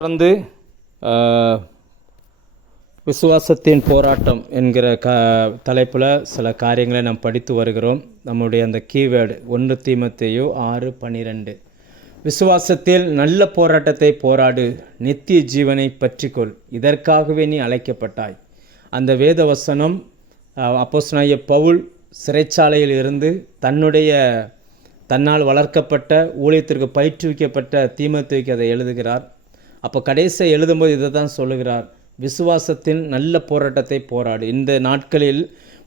தொடர்ந்து விசுவாசத்தின் போராட்டம் என்கிற தலைப்பில் சில காரியங்களை நாம் படித்து வருகிறோம். நம்முடைய அந்த கீவேர்டு 1 தீமோத்தேயு 6:12. விசுவாசத்தில் நல்ல போராட்டத்தை போராடு, நித்திய ஜீவனை பற்றிக்கொள், இதற்காகவே நீ அழைக்கப்பட்டாய். அந்த வேத வசனம் அப்போஸ்தலனாகிய பவுல் சிறைச்சாலையில் இருந்து தன்னால் வளர்க்கப்பட்ட ஊழியத்திற்கு பயிற்றுவிக்கப்பட்ட தீமோத்தேயுக்கு அதை எழுதுகிறார். அப்போ கடைசியாக எழுதும்போது இதை தான் சொல்லுகிறார், விசுவாசத்தின் நல்ல போராட்டத்தை போராடு. இந்த நாட்களில்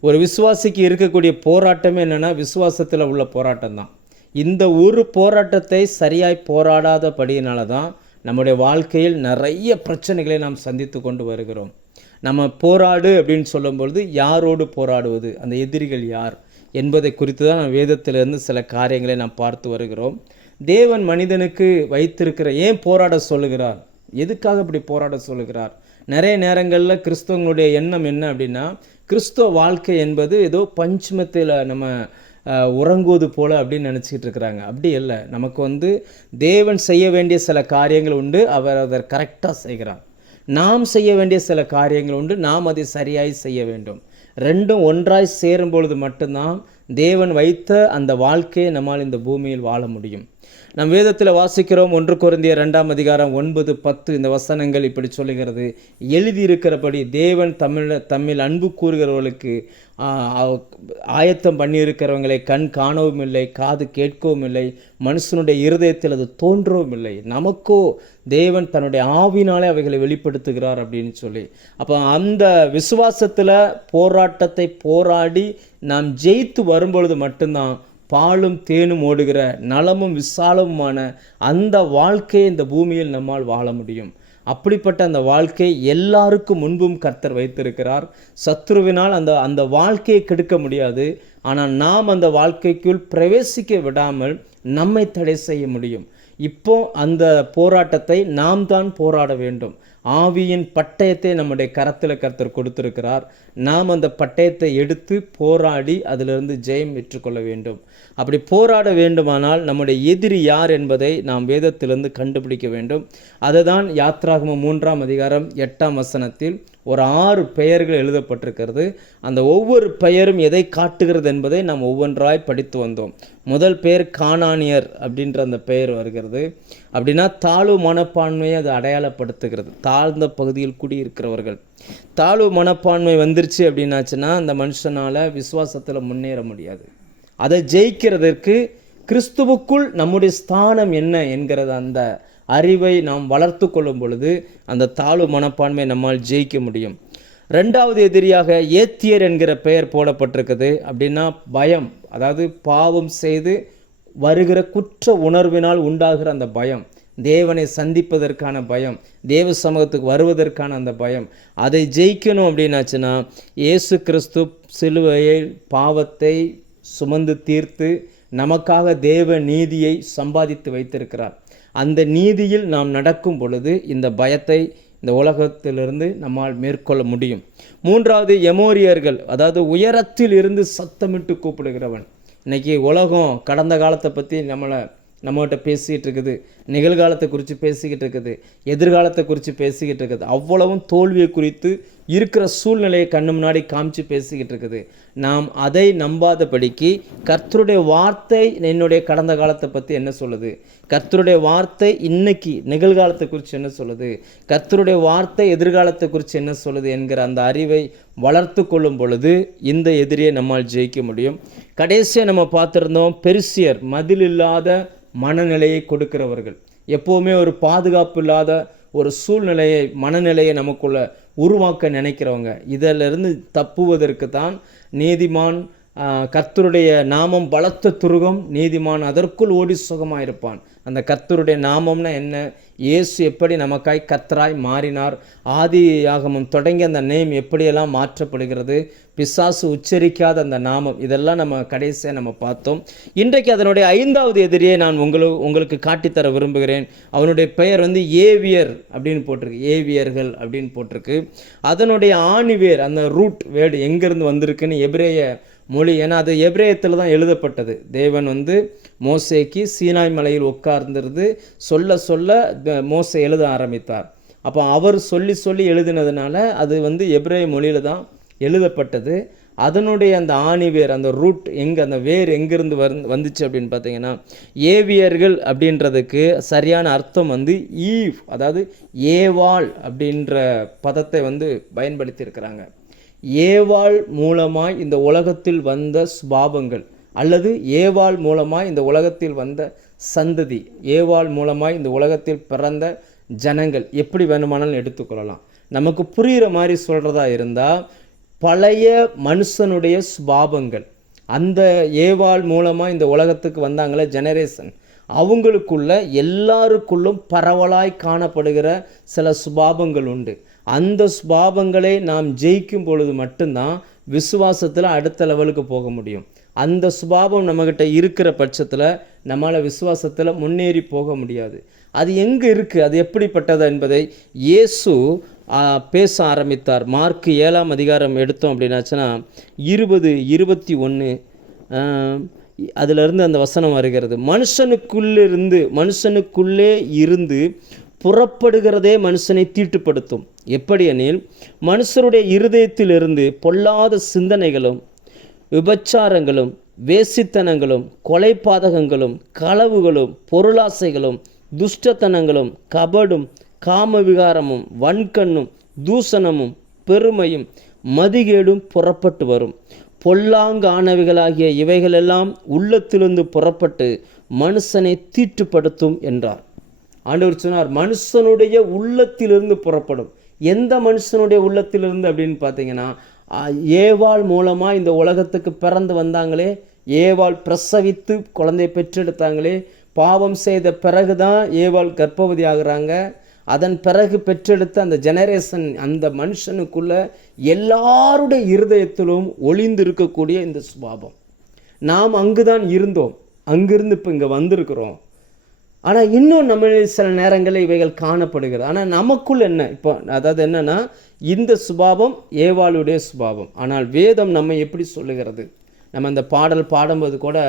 ஒரு விசுவாசிக்கு இருக்கக்கூடிய போராட்டமே என்னென்னா விசுவாசத்தில் உள்ள போராட்டம் தான். இந்த ஒரு போராட்டத்தை சரியாய் போராடாதபடியினால தான் நம்முடைய வாழ்க்கையில் நிறைய பிரச்சனைகளை நாம் சந்தித்து கொண்டு வருகிறோம். நம்ம போராடு அப்படின்னு சொல்லும்பொழுது யாரோடு போராடுவது, அந்த எதிரிகள் யார் என்பதை குறித்து தான் நம்ம வேதத்திலிருந்து சில காரியங்களை நாம் பார்த்து வருகிறோம். தேவன் மனிதனுக்கு வைத்திருக்கிற ஏன் போராட சொல்லுகிறார், எதுக்காக இப்படி போராட சொல்லுகிறார்? நிறைய நேரங்களில் கிறிஸ்தவங்களுடைய எண்ணம் என்ன அப்படின்னா, கிறிஸ்தவ வாழ்க்கை என்பது ஏதோ பஞ்சமத்தில் நம்ம உறங்குவது போல் அப்படின்னு நினச்சிக்கிட்டு இருக்கிறாங்க. அப்படி இல்லை. நமக்கு தேவன் செய்ய வேண்டிய சில காரியங்கள் உண்டு, அவர் அதை கரெக்டாக செய்கிறார். நாம் செய்ய வேண்டிய சில காரியங்கள் உண்டு, நாம் அதை சரியாய் செய்ய வேண்டும். ரெண்டும் ஒன்றாய் சேரும் பொழுது மட்டும்தான் தேவன் வைத்த அந்த வாழ்க்கையை நம்மால் இந்த பூமியில் வாழ முடியும். நம் வேதத்தில் வாசிக்கிறோம், 1 கொரிந்தியர் 2:9-10 இந்த வசனங்கள் இப்படி சொல்லுகிறது. எழுதியிருக்கிறபடி தேவன் தம்மில் அன்பு கூறுகிறவர்களுக்கு ஆயத்தம் பண்ணியிருக்கிறவங்களை கண் காணவும் இல்லை, காது கேட்கவும் இல்லை, மனுஷனுடைய இருதயத்தில் அது தோன்றவும் இல்லை. நமக்கோ தேவன் தன்னுடைய ஆவினாலே அவைகளை வெளிப்படுத்துகிறார் அப்படின்னு சொல்லி. அப்போ அந்த விசுவாசத்தில் போராட்டத்தை போராடி நாம் ஜெயித்து வரும்பொழுது மட்டும்தான் பாலும் தேனும் ஓடுகிற நலமும் விசாலமுமான அந்த வாழ்க்கையை இந்த பூமியில் நம்மால் வாழ முடியும். அப்படிப்பட்ட அந்த வாழ்க்கை எல்லாருக்கும் முன்பும் கர்த்தர் வைத்திருக்கிறார். சத்ருவினால் அந்த வாழ்க்கையை கெடுக்க முடியாது. ஆனால் நாம் அந்த வாழ்க்கைக்குள் பிரவேசிக்க விடாமல் நம்மை தடை செய்ய முடியும். இப்போ அந்த போராட்டத்தை நாம் தான் போராட வேண்டும். ஆவியின் பட்டயத்தை நம்முடைய கரத்தில் கர்த்தர் கொடுத்திருக்கிறார். நாம் அந்த பட்டயத்தை எடுத்து போராடி அதிலிருந்து ஜெயம் பெற்றுக்கொள்ள வேண்டும். அப்படி போராட வேண்டுமானால் நம்முடைய எதிரி யார் என்பதை நாம் வேதத்திலிருந்து கண்டுபிடிக்க வேண்டும். அதுதான் யாத்ராகமம் 3:8 ஒரு 6 பெயர்கள் எழுதப்பட்டிருக்கிறது. அந்த ஒவ்வொரு பெயரும் எதை காட்டுகிறது என்பதை நாம் ஒவ்வொன்றாய் படித்து வந்தோம். முதல் பெயர் கானானியர் அப்படின்ற அந்த பெயர் வருகிறது. அப்படின்னா தாழ்வு மனப்பான்மையை அது அடையாளப்படுத்துகிறது. தாழ்ந்த பகுதியில் குடியிருக்கிறவர்கள். தாழ்வு மனப்பான்மை வந்துருச்சு அப்படின்னாச்சுன்னா அந்த மனுஷனால் விசுவாசத்தில் முன்னேற முடியாது. அதை ஜெயிக்கிறதற்கு கிறிஸ்துவுக்குள் நம்முடைய ஸ்தானம் என்ன என்கிறது அந்த அறிவை நாம் வளர்த்து கொள்ளும் பொழுது அந்த தாழ்வு மனப்பான்மை நம்மால் ஜெயிக்க முடியும். 2வது எதிரியாக ஏத்தியர் என்கிற பெயர் போடப்பட்டிருக்குது. அப்படின்னா பயம், அதாவது பாவம் செய்து வருகிற குற்ற உணர்வினால் உண்டாகிற அந்த பயம், தேவனை சந்திப்பதற்கான பயம், தேவ சமூகத்துக்கு வருவதற்கான அந்த பயம், அதை ஜெயிக்கணும் அப்படின்னாச்சுன்னா இயேசு கிறிஸ்து சிலுவையை பாவத்தை சுமந்து தீர்த்து நமக்காக தேவ நீதியை சம்பாதித்து வைத்திருக்கிறார். அந்த நீதியில் நாம் நடக்கும் பொழுது இந்த பயத்தை இந்த உலகத்திலிருந்து நம்மால் மேற்கொள்ள முடியும். 3வது எமோரியர்கள், அதாவது உயரத்தில் இருந்து சத்தமிட்டு கூப்பிடுகிறவன். இன்றைக்கி உலகம் கடந்த காலத்தை பற்றி நம்மகிட்ட பேசிக்கிட்டு இருக்குது, நிகழ்காலத்தை குறித்து பேசிக்கிட்டு இருக்குது, எதிர்காலத்தை குறித்து பேசிக்கிட்டு இருக்குது. அவ்வளவும் தோல்வியை குறித்து இருக்கிற சூழ்நிலையை கண்ணு முன்னாடி காமிச்சு பேசிக்கிட்டு இருக்குது. நாம் அதை நம்பாதபடிக்கு கர்த்தருடைய வார்த்தை என்னுடைய கடந்த காலத்தை பற்றி என்ன சொல்லுது, கர்த்தருடைய வார்த்தை இன்னைக்கு நிகழ்காலத்தை குறித்து என்ன சொல்லுது, கர்த்தருடைய வார்த்தை எதிர்காலத்தை குறித்து என்ன சொல்லுது என்கிற அந்த அறிவை வளர்த்து கொள்ளும் பொழுது இந்த எதிரியை நம்மால் ஜெயிக்க முடியும். கடைசியாக நம்ம பார்த்துருந்தோம், பெருசியர், மதில் இல்லாத மனநிலையை கொடுக்கிறவர்கள். எப்போவுமே ஒரு பாதுகாப்பு இல்லாத ஒரு சூழ்நிலையை, மனநிலையை நமக்குள்ள உருவாக்க நினைக்கிறவங்க. இதிலிருந்து தப்புவதற்கு தான் நீதிமான், கர்த்தருடைய நாமம் பலத்த துருகம், நீதிமான் அதற்குள் ஓடி சுகமாயிருப்பான். அந்த கர்த்தருடைய நாமம்னா என்ன, இயேசு எப்படி நமக்காய் கர்த்தராய் மாறினார், ஆதியாகமம் தொடங்கி அந்த நேம் எப்படியெல்லாம் மாற்றப்படுகிறது, பிசாசு உச்சரிக்காத அந்த நாமம், இதெல்லாம் நம்ம கடைசியாக நம்ம பார்த்தோம். இன்றைக்கு அதனுடைய 5வது எதிரியை நான் உங்களுக்கு காட்டித்தர விரும்புகிறேன். அவனுடைய பெயர் ஏவியர் அப்படின்னு போட்டிருக்கு, ஏவியர்கள் அப்படின்னு போட்டிருக்கு. அதனுடைய ஆணிவேர், அந்த ரூட் வேர்டு எங்கேருந்து வந்திருக்குன்னு எபிரேய மொழி, ஏன்னா அது எபிரேயத்தில் தான் எழுதப்பட்டது. தேவன் மோசேக்கு சீனாய் மலையில் உட்கார்ந்திருந்து சொல்ல சொல்ல மோசே எழுத ஆரம்பித்தார். அப்போ அவர் சொல்லி சொல்லி எழுதினதுனால அது எபிரேய மொழியில் தான் எழுதப்பட்டது. அதனுடைய அந்த ஆணிவேர், அந்த ரூட் எங்கே, அந்த வேர் எங்கேருந்து வந்துச்சு அப்படின்னு பார்த்தீங்கன்னா, ஏவியர்கள் அப்படின்றதுக்கு சரியான அர்த்தம் ஈவ், அதாவது ஏவாள் அப்படின்ற பதத்தை பயன்படுத்தியிருக்கிறாங்க. ஏவாள் மூலமாய் இந்த உலகத்தில் வந்த சுபாவங்கள், அல்லது ஏவாள் மூலமாய் இந்த உலகத்தில் வந்த சந்ததி, ஏவாள் மூலமாய் இந்த உலகத்தில் பிறந்த ஜனங்கள், எப்படி வேணுமானாலும் எடுத்துக்கொள்ளலாம். நமக்கு புரிகிற மாதிரி சொல்கிறதா இருந்தால், பழைய மனுஷனுடைய சுபாவங்கள், அந்த ஏவாள் மூலமாக இந்த உலகத்துக்கு வந்தாங்களே ஜெனரேஷன், அவங்களுக்குள்ள எல்லாருக்குள்ளும் பரவலாய் காணப்படுகிற சில சுபாவங்கள் உண்டு. அந்த சுபாவங்களை நாம் ஜெயிக்கும் பொழுது மட்டும்தான் விசுவாசத்தில் அடுத்த லெவலுக்கு போக முடியும். அந்த சுபாவம் நம்மக்கிட்ட இருக்கிற பட்சத்தில் நம்மளால் விசுவாசத்தில் முன்னேறி போக முடியாது. அது எங்கே இருக்குது, அது எப்படிப்பட்டது என்பதை இயேசு பேச ஆரம்பித்தார். மார்க் 7ஆம் அதிகாரம் எடுத்தோம் அப்படின்னாச்சுன்னா 20-21 அதிலிருந்து அந்த வசனம் வருகிறது. மனுஷனுக்குள்ளே இருந்து புறப்படுகிறதே மனுஷனை தீட்டுப்படுத்தும். எப்படி எனில், மனுஷருடைய இருதயத்திலிருந்து பொல்லாத சிந்தனைகளும் விபச்சாரங்களும் வேசித்தனங்களும் கொலைபாதகங்களும் களவுகளும் பொருளாசைகளும் துஷ்டத்தனங்களும் கபடும் காமவிகாரமும் வன்கண்ணும் தூசணமும் பெருமையும் மதிகேடும் புறப்பட்டு வரும். பொல்லாங்கானவைகளாகிய இவைகளெல்லாம் உள்ளத்திலிருந்து புறப்பட்டு மனுஷனை தீட்டுப்படுத்தும் என்றார். ஆண்டவர் சொன்னார், மனுஷனுடைய உள்ளத்திலிருந்து புறப்படும். எந்த மனுஷனுடைய உள்ளத்திலிருந்து அப்படின்னு பார்த்தீங்கன்னா, ஏவாள் மூலமாக இந்த உலகத்துக்கு பிறந்து வந்தாங்களே, ஏவாள் பிரசவித்து குழந்தையை பெற்றெடுத்தாங்களே, பாவம் செய்த பிறகு தான் ஏவாள் கர்ப்பவதி ஆகுறாங்க. அதன் பிறகு பெற்றெடுத்த அந்த ஜெனரேஷன், அந்த மனுஷனுக்குள்ள எல்லாருடைய இருதயத்திலும் ஒளிந்து இருக்கக்கூடிய இந்த சுபாவம். நாம் அங்கு தான் இருந்தோம், அங்கிருந்து இப்போ இங்கே வந்திருக்கிறோம். ஆனால் இன்னும் நம்ம சில நேரங்களில் இவைகள் காணப்படுகிறது. ஆனால் நமக்குள் என்ன இப்போ, அதாவது என்னன்னா, இந்த சுபாவம் ஏவாளுடைய சுபாவம். ஆனால் வேதம் நம்ம எப்படி சொல்லுகிறது? நம்ம அந்த பாடல் பாடும்போது கூட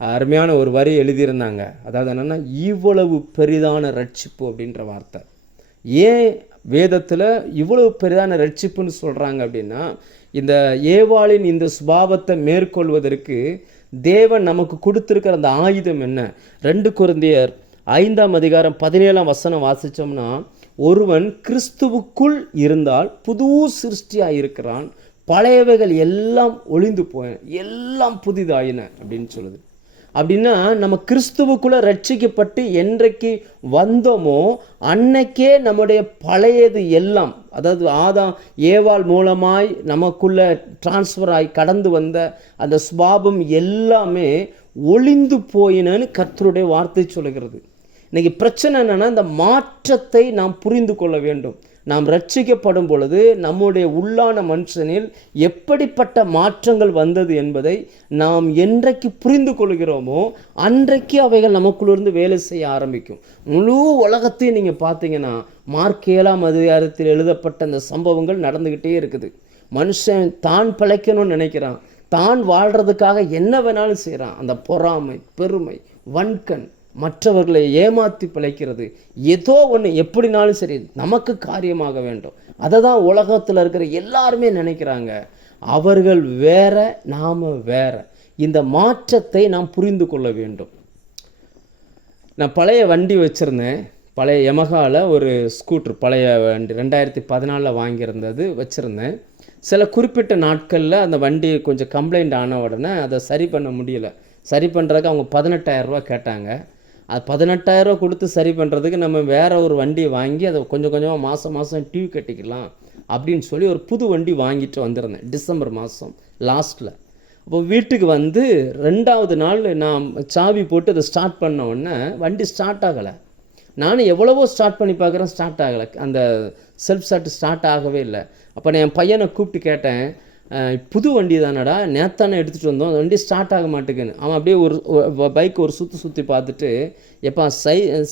அருமையான ஒரு வரி எழுதியிருந்தாங்க. அதாவது என்னென்னா, இவ்வளவு பெரிதான ரட்சிப்பு அப்படின்ற வார்த்தை. ஏன் வேதத்தில் இவ்வளவு பெரிதான ரட்சிப்புன்னு சொல்கிறாங்க அப்படின்னா, இந்த ஏவாளின் இந்த சுபாவத்தை மேற்கொள்வதற்கு தேவன் நமக்கு கொடுத்துருக்கிற அந்த ஆயுதம் என்ன? 2 கொரிந்தியர் 5ஆம் அதிகாரம் 17ஆம் வசனம் வாசித்தோம்னா, ஒருவன் கிறிஸ்துவுக்குள் இருந்தால் புது சிருஷ்டியாக இருக்கிறான், பழையவைகள் எல்லாம் ஒளிந்து போய, எல்லாம் புதிதாயின அப்படின்னு சொல்லுது. அப்படின்னா நம்ம கிறிஸ்துவுக்குள்ளே ரட்சிக்கப்பட்டு என்றைக்கு வந்தோமோ அன்னைக்கே நம்முடைய பழையது எல்லாம், அதாவது ஆதாம் ஏவாள் மூலமாய் நமக்குள்ளே டிரான்ஸ்ஃபர் ஆகி கடந்து வந்த அந்த சுபாவம் எல்லாமே ஒளிந்து போயினன்னு கர்த்தருடைய வார்த்தை சொல்லுகிறது. இன்றைக்கி பிரச்சனை என்னென்னா, இந்த மாற்றத்தை நாம் புரிந்து கொள்ள வேண்டும். நாம் ரட்சிக்கப்படும் பொழுது நம்முடைய உள்ளான மனுஷனில் எப்படிப்பட்ட மாற்றங்கள் வந்தது என்பதை நாம் என்றைக்கு புரிந்து கொள்கிறோமோ அன்றைக்கு அவைகள் நமக்குள்ளிருந்து வேலை செய்ய ஆரம்பிக்கும். முழு உலகத்தையும் நீங்கள் பார்த்தீங்கன்னா, மார்க் 7ஆம் அதிகாரத்தில் எழுதப்பட்ட அந்த சம்பவங்கள் நடந்துக்கிட்டே இருக்குது. மனுஷன் தான் பிழைக்கணும்னு நினைக்கிறான், தான் வாழ்கிறதுக்காக என்ன வேணாலும் செய்கிறான். அந்த பொறாமை, பெருமை, வன்கண், மற்றவர்களை ஏமாற்றி பிழைக்கிறது, ஏதோ ஒன்று எப்படினாலும் சரி நமக்கு காரியமாக வேண்டும். அதை தான் உலகத்தில் இருக்கிற எல்லாருமே நினைக்கிறாங்க. அவர்கள் வேற, நாம் வேற. இந்த மாற்றத்தை நாம் புரிந்து கொள்ள வேண்டும். நான் பழைய வண்டி வச்சுருந்தேன், பழைய யமஹாவில் ஒரு ஸ்கூட்ரு, பழைய வண்டி 2014 வாங்கியிருந்தது வச்சுருந்தேன். சில குறிப்பிட்ட நாட்களில் அந்த வண்டி கொஞ்சம் கம்ப்ளைண்ட் ஆன உடனே அதை சரி பண்ண முடியலை. சரி பண்ணுறதுக்கு அவங்க 18,000 ரூபா கேட்டாங்க. அது 18,000 ரூபா கொடுத்து சரி பண்ணுறதுக்கு நம்ம வேறு ஒரு வண்டியை வாங்கி அதை கொஞ்சம் கொஞ்சமாக மாதம் டியூ கட்டிக்கலாம் அப்படின்னு சொல்லி ஒரு புது வண்டி வாங்கிட்டு வந்திருந்தேன் டிசம்பர் மாதம் லாஸ்ட்டில். அப்போ வீட்டுக்கு 2வது நாள் நான் சாவி போட்டு அதை ஸ்டார்ட் பண்ண உடனே வண்டி ஸ்டார்ட் ஆகலை. நானும் எவ்வளவோ ஸ்டார்ட் பண்ணி பார்க்குறேன், ஸ்டார்ட் ஆகலை. அந்த செல்ஃப் ஸ்டார்ட் ஆகவே இல்லை. அப்போ நான் என் பையனை கூப்பிட்டு கேட்டேன், புது வண்டி தானடா, நேத்தானே எடுத்துகிட்டு வந்தோம், அந்த வண்டி ஸ்டார்ட் ஆக மாட்டேங்குன்னு. அவன் அப்படியே ஒரு பைக் ஒரு சுற்றி பார்த்துட்டு, எப்போ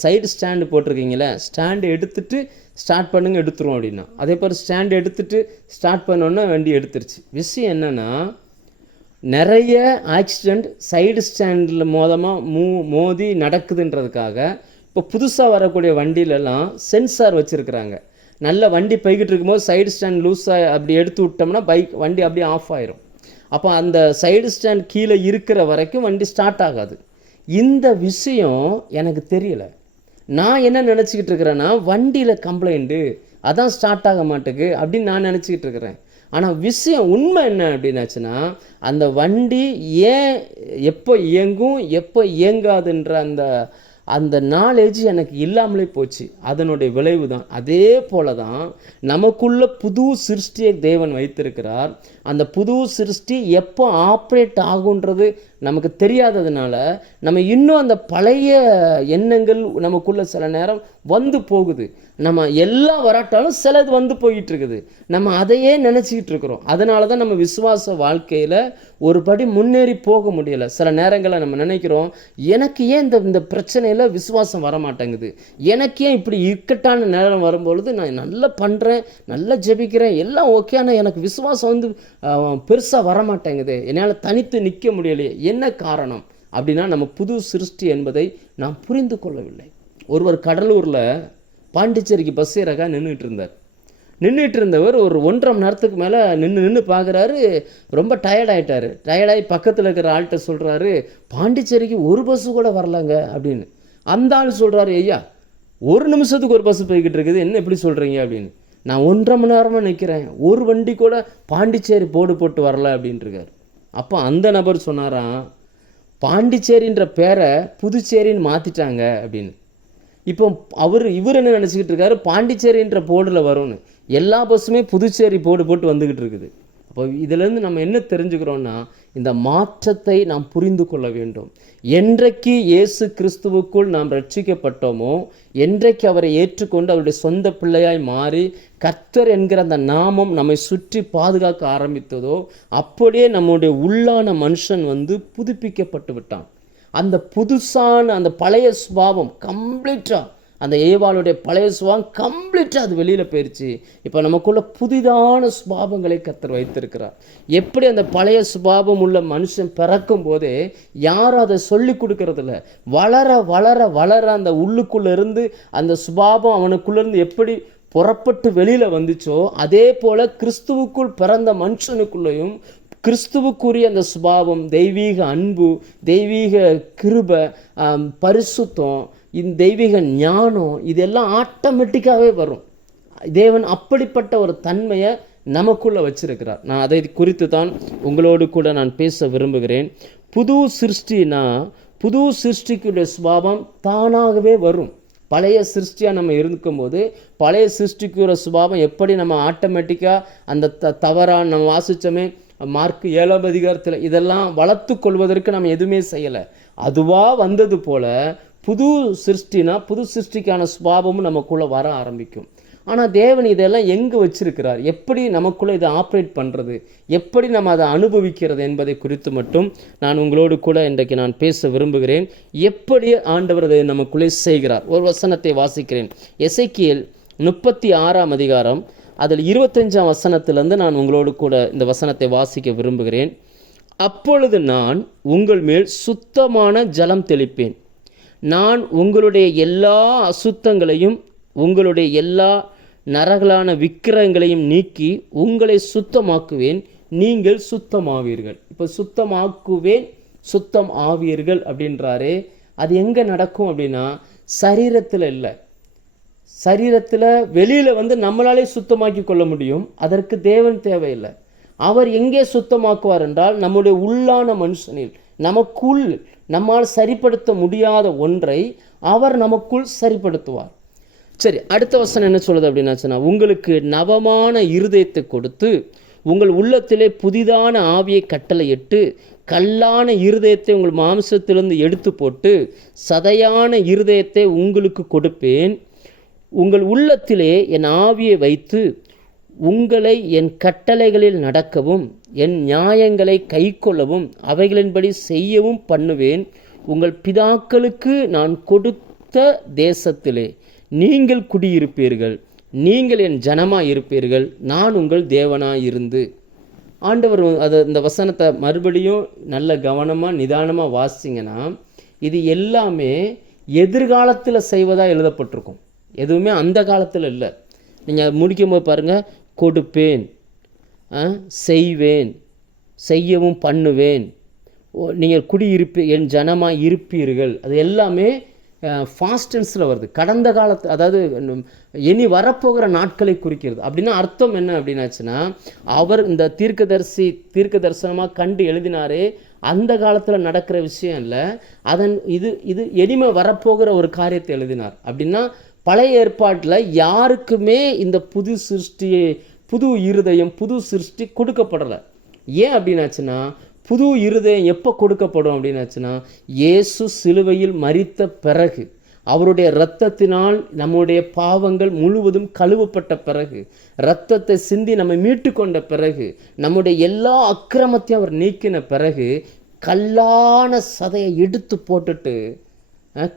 சைடு ஸ்டாண்டு போட்டிருக்கீங்களே, ஸ்டாண்டு எடுத்துகிட்டு ஸ்டார்ட் பண்ணுங்க, எடுத்துருவோம் அப்படின்னா. அதே போல் ஸ்டாண்டு எடுத்துகிட்டு ஸ்டார்ட் பண்ணோன்னா வண்டி எடுத்துருச்சு. விஷயம் என்னென்னா, நிறைய ஆக்சிடெண்ட் சைடு ஸ்டாண்டில் மோதி நடக்குதுன்றதுக்காக இப்போ புதுசாக வரக்கூடிய வண்டியிலலாம் சென்சார் வச்சுருக்குறாங்க. நல்ல வண்டி போய்கிட்டு இருக்கும்போது சைடு ஸ்டாண்ட் லூஸாக அப்படி எடுத்து விட்டோம்னா வண்டி அப்படியே ஆஃப் ஆயிரும். அப்போ அந்த சைடு ஸ்டாண்ட் கீழே இருக்கிற வரைக்கும் வண்டி ஸ்டார்ட் ஆகாது. இந்த விஷயம் எனக்கு தெரியலை. நான் என்ன நினச்சிக்கிட்டு இருக்கிறேன்னா, வண்டியில் கம்ப்ளைண்ட்டு, அதான் ஸ்டார்ட் ஆக மாட்டேங்குது அப்படின்னு நான் நினச்சிக்கிட்டு இருக்கிறேன். ஆனால் விஷயம் உண்மை என்ன அப்படின்னாச்சுன்னா, அந்த வண்டி ஏன் எப்போ இயங்கும் எப்போ இயங்காதுன்ற அந்த நாலேஜ் எனக்கு இல்லாமலே போச்சு. அதனுடைய விளைவு தான். அதே போல தான் நமக்குள்ள புது சிருஷ்டியை தேவன் வைத்திருக்கிறார். அந்த புது சிருஷ்டி எப்போ ஆப்ரேட் ஆகுன்றது நமக்கு தெரியாததுனால நம்ம இன்னும் அந்த பழைய எண்ணங்கள் நமக்குள்ள சில நேரம் வந்து போகுது. நம்ம எல்லாம் வராட்டாலும் சிலது வந்து போயிட்டு இருக்குது. நம்ம அதையே நினச்சிக்கிட்டு இருக்கிறோம். அதனால தான் நம்ம விசுவாச வாழ்க்கையில் ஒரு படி முன்னேறி போக முடியலை. சில நேரங்களில் நம்ம நினைக்கிறோம், எனக்கு ஏன் இந்த பிரச்சனையில் விசுவாசம் வரமாட்டேங்குது, எனக்கு ஏன் இப்படி இக்கட்டான நேரம் வரும்பொழுது நான் நல்லா பண்ணுறேன், நல்லா ஜெபிக்கிறேன், எல்லாம் ஓகே, ஆனால் எனக்கு விசுவாசம் வந்து பெருசாக வரமாட்டேங்குது, என்னால் தனித்து நிற்க முடியலையே, என்ன காரணம் அப்படின்னா நம்ம புது சிருஷ்டி என்பதை நாம் புரிந்து கொள்ளவில்லை. ஒருவர் கடலூரில் பாண்டிச்சேரிக்கு பஸ் ஏறக்கா நின்றுட்டு இருந்தவர் ஒரு 1.5 மணி நேரத்துக்கு மேலே நின்று பார்க்குறாரு. ரொம்ப டயர்டாயிட்டார். டயர்டாகி பக்கத்தில் இருக்கிற ஆள்கிட்ட சொல்கிறாரு, பாண்டிச்சேரிக்கு ஒரு பஸ்ஸு கூட வரலங்க அப்படின்னு. அந்த ஆள் சொல்கிறாரு, ஐயா 1 நிமிஷத்துக்கு ஒரு பஸ்ஸு போய்கிட்டு இருக்குது, என்ன எப்படி சொல்கிறீங்க அப்படின்னு. நான் 1.5 மணி நேரமாக நிற்கிறேன், ஒரு வண்டி கூட பாண்டிச்சேரி போர்டு போட்டு வரல அப்படின்ட்டுருக்கார். அப்போ அந்த நபர் சொன்னாராம், பாண்டிச்சேரின்ற பேரை புதுச்சேரின்னு மாற்றிட்டாங்க அப்படின்னு. இப்போ இவர் என்ன நினச்சிக்கிட்டு இருக்காரு, பாண்டிச்சேரின்ற போர்டில் வரும்னு. எல்லா பஸ்ஸுமே புதுச்சேரி போர்டு போட்டு வந்துக்கிட்டு இருக்குது. அப்போ இதிலேருந்து நம்ம என்ன தெரிஞ்சுக்கிறோன்னா, இந்த மாற்றத்தை நாம் புரிந்து கொள்ள வேண்டும். என்றைக்கு இயேசு கிறிஸ்துவுக்குள் நாம் ரட்சிக்கப்பட்டோமோ, என்றைக்கு அவரை ஏற்றுக்கொண்டு அவருடைய சொந்த பிள்ளையாய் மாறி கர்த்தர் என்கிற அந்த நாமம் நம்மை சுற்றி பாதுகாக்க ஆரம்பித்ததோ, அப்படியே நம்முடைய உள்ளான மனுஷன் வந்து புதுப்பிக்கப்பட்டு விட்டான். அந்த புதுசான அந்த பழைய சுபாவம் கம்ப்ளீட்டாக, அந்த ஏவாளுடைய பழைய சுபாவம் கம்ப்ளீட்டாக அது வெளியில் போயிடுச்சு. இப்போ நமக்குள்ள புதிதான சுபாவங்களை கர்த்தர் வைத்திருக்கிறார். எப்படி அந்த பழைய சுபாவம் உள்ள மனுஷன் பிறக்கும் போதே யாரும் அதை சொல்லி கொடுக்கறதில்ல. வளர வளர வளர அந்த உள்ளுக்குள்ளே இருந்து அந்த சுபாவம் அவனுக்குள்ளேருந்து எப்படி புறப்பட்டு வெளியில் வந்துச்சோ, அதே போல் கிறிஸ்துவுக்குள் பிறந்த மனுஷனுக்குள்ளேயும் கிறிஸ்துவுக்குரிய அந்த சுபாவம், தெய்வீக அன்பு, தெய்வீக கிருபை, பரிசுத்தம், இந்த தெய்வீக ஞானம், இதெல்லாம் ஆட்டோமேட்டிக்காகவே வரும். தேவன் அப்படிப்பட்ட ஒரு தன்மையை நமக்குள்ளே வச்சிருக்கிறார். நான் அதை குறித்து தான் உங்களோடு கூட நான் பேச விரும்புகிறேன். புது சிருஷ்டிக்குடைய சுபாவம் தானாகவே வரும். பழைய சிருஷ்டியாக நம்ம இருக்கும்போது பழைய சிருஷ்டிக்குற சுபாவம் எப்படி நம்ம ஆட்டோமேட்டிக்காக அந்த தவறாக நம்ம வாசித்தோமே மார்க் 7ஆம் அதிகாரத்தில் இதெல்லாம் வளர்த்து கொள்வதற்கு நம்ம எதுவுமே செய்யலை. அதுவாக வந்தது போல் புது சிருஷ்டிக்கான சுபாவமும் நமக்குள்ளே வர ஆரம்பிக்கும். ஆனால் தேவன் இதெல்லாம் எங்கே வச்சிருக்கிறார், எப்படி நமக்குள்ளே இதை ஆப்ரேட் பண்ணுறது, எப்படி நம்ம அதை அனுபவிக்கிறது என்பதை குறித்து மட்டும் நான் உங்களோடு கூட இன்றைக்கு நான் பேச விரும்புகிறேன். எப்படி ஆண்டவர் அதை நமக்குள்ளே செய்கிறார். ஒரு வசனத்தை வாசிக்கிறேன். எசேக்கியேல் 36ஆம் அதிகாரம் அதில் 25ஆம் வசனத்திலிருந்து நான் உங்களோடு கூட இந்த வசனத்தை வாசிக்க விரும்புகிறேன். அப்பொழுது நான் உங்கள் மேல் சுத்தமான ஜலம் தெளிப்பேன், நான் உங்களுடைய எல்லா அசுத்தங்களையும் உங்களுடைய எல்லா நரகலான விக்கிரகங்களையும் நீக்கி உங்களை சுத்தமாக்குவேன், நீங்கள் சுத்தமாவீர்கள். இப்போ சுத்தமாக்குவேன், சுத்தம் ஆவீர்கள் அப்படின்றாரே. அது எங்கே நடக்கும் அப்படின்னா சரீரத்தில் இல்லை. சரீரத்தில் வெளியில் வந்து நம்மளாலே சுத்தமாக்கி கொள்ள முடியும், அதற்கு தேவன் தேவையில்லை. அவர் எங்கே சுத்தமாக்குவார் என்றால் நம்முடைய உள்ளான மனுஷனில், நமக்குள் நம்மால் சரிப்படுத்த முடியாத ஒன்றை அவர் நமக்குள் சரிப்படுத்துவார். சரி, அடுத்த வசனம் என்ன சொல்லுது அப்படின்னாச்சுன்னா, உங்களுக்கு நவமான இருதயத்தை கொடுத்து உங்கள் உள்ளத்திலே புதிதான ஆவியை கட்டளையிட்டு கல்லான இருதயத்தை உங்கள் மாம்சத்திலிருந்து எடுத்து போட்டு சதையான இருதயத்தை உங்களுக்கு கொடுப்பேன். உங்கள் உள்ளத்திலே என் ஆவியை வைத்து உங்களை என் கட்டளைகளில் நடக்கவும் என் நியாயங்களை கைக்கொள்ளவும் அவைகளின்படி செய்யவும் பண்ணுவேன். உங்கள் பிதாக்களுக்கு நான் கொடுத்த தேசத்திலே நீங்கள் குடியிருப்பீர்கள், நீங்கள் என் ஜனமாய் இருப்பீர்கள், நான் உங்கள் தேவனாயிருந்து. ஆண்டவர் இந்த வசனத்தை மறுபடியும் நல்ல கவனமாக நிதானமாக வாசிங்கன்னா இது எல்லாமே எதிர்காலத்தில் செய்வதாக எழுதப்பட்டிருக்கும், எதுவுமே அந்த காலத்தில் இல்லை. நீங்கள் முடிக்கும்போது பாருங்கள், கொடுப்பேன், செய்வேன், செய்யவும் பண்ணுவேன், நீங்கள் என் ஜனமாக இருப்பீர்கள், அது எல்லாமே ஃபாஸ்ட் டென்ஸில் வருது, கடந்த காலத்து, அதாவது இனி வரப்போகிற நாட்களை குறிக்கிறது. அப்படின்னா அர்த்தம் என்ன அப்படின்னாச்சுன்னா, அவர் இந்த தீர்க்க தரிசனமாக கண்டு எழுதினாரே அந்த காலத்தில் நடக்கிற விஷயம் இல்லை, இது இனிமே வரப்போகிற ஒரு காரியத்தை எழுதினார். அப்படின்னா பழைய ஏற்பாட்டில் யாருக்குமே இந்த புது இருதயம், புது சிருஷ்டி கொடுக்கப்படலை. ஏன் அப்படின்னாச்சுன்னா, புது இருதயம் எப்போ கொடுக்கப்படும் அப்படின்னாச்சுன்னா, இயேசு சிலுவையில் மரித்த பிறகு, அவருடைய இரத்தத்தினால் நம்முடைய பாவங்கள் முழுவதும் கழுவப்பட்ட பிறகு, இரத்தத்தை சிந்தி நம்மை மீட்டு கொண்ட பிறகு, நம்முடைய எல்லா அக்கிரமத்தையும் அவர் நீக்கின பிறகு, கல்லான சதையை எடுத்து போட்டுட்டு,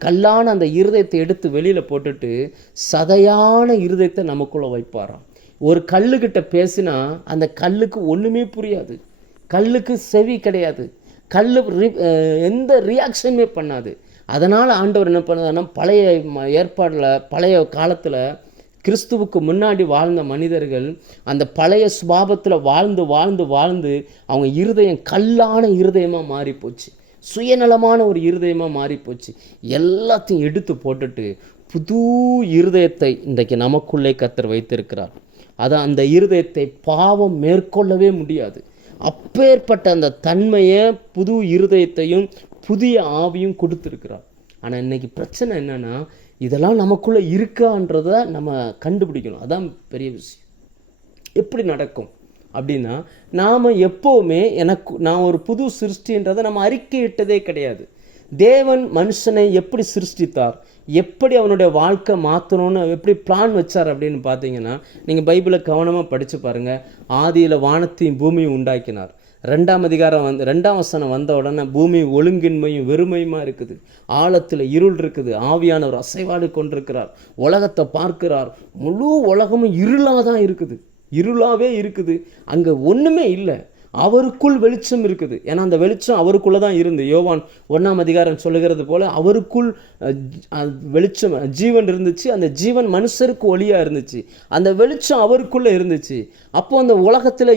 கல்லான அந்த இருதயத்தை எடுத்து வெளியில் போட்டுட்டு சதையான இருதயத்தை நமக்குள்ளே வைப்பாராம். ஒரு கல்லுக்கிட்ட பேசினா அந்த கல்லுக்கு ஒன்றுமே புரியாது, கல்லுக்கு செவி கிடையாது, கல் எந்த ரியாக்ஷனுமே பண்ணாது. அதனால் ஆண்டவர் என்ன பண்ணாருன்னா, பழைய ஏற்பாடில், பழைய காலத்தில் கிறிஸ்துவுக்கு முன்னாடி வாழ்ந்த மனிதர்கள் அந்த பழைய சுபாவத்தில் வாழ்ந்து வாழ்ந்து வாழ்ந்து அவங்க இருதயம் கல்லான இருதயமாக மாறிப்போச்சு, சுயநலமான ஒரு இருதயமாக மாறிப்போச்சு. எல்லாத்தையும் எடுத்து போட்டுட்டு புது இருதயத்தை இன்றைக்கு நமக்குள்ளே கர்த்தர் வைத்திருக்கிறார். அதான் அந்த இருதயத்தை பாவம் மேற்கொள்ளவே முடியாது. அப்பேற்பட்ட அந்த தன்மையை, புது இருதயத்தையும் புதிய ஆவியும் கொடுத்துருக்கிறார். ஆனால் இன்றைக்கி பிரச்சனை என்னென்னா, இதெல்லாம் நமக்குள்ளே இருக்கான்றதை நம்ம கண்டுபிடிக்கணும். அதான் பெரிய விஷயம். எப்படி நடக்கும் அப்படின்னா, நாம் எப்போவுமே நான் ஒரு புது சிருஷ்டின்றதை நம்ம அறிக்கையிட்டதே கிடையாது. தேவன் மனுஷனை எப்படி சிருஷ்டித்தார், எப்படி அவனுடைய வாழ்க்கை மாற்றணும்னு எப்படி பிளான் வச்சார் அப்படின்னு பார்த்தீங்கன்னா, நீங்கள் பைபிளை கவனமாக படித்து பாருங்கள். ஆதியில் வானத்தையும் பூமியும் உண்டாக்கினார். 2ஆம் அதிகாரம் 2ஆம் வசனம் வந்த உடனே பூமி ஒழுங்கின்மையும் வெறுமையுமா இருக்குது, ஆழத்தில் இருள் இருக்குது, ஆவியானவர் அசைவாடு கொண்டிருக்கிறார், உலகத்தை பார்க்கிறார், முழு உலகமும் இருளாக தான் இருக்குது, இருளாகவே இருக்குது, அங்கே ஒன்றுமே இல்லை, அவருக்குள் வெளிச்சம் இருக்குது. ஏன்னா அந்த வெளிச்சம் அவருக்குள்ளே தான் இருந்து, யோவான் 1ஆம் அதிகாரம் சொல்லுகிறது போல் அவருக்குள் வெளிச்சம் ஜீவன் இருந்துச்சு, அந்த ஜீவன் மனுஷருக்கு ஒளியாக இருந்துச்சு, அந்த வெளிச்சம் அவருக்குள்ளே இருந்துச்சு. அப்போது அந்த உலகத்தில்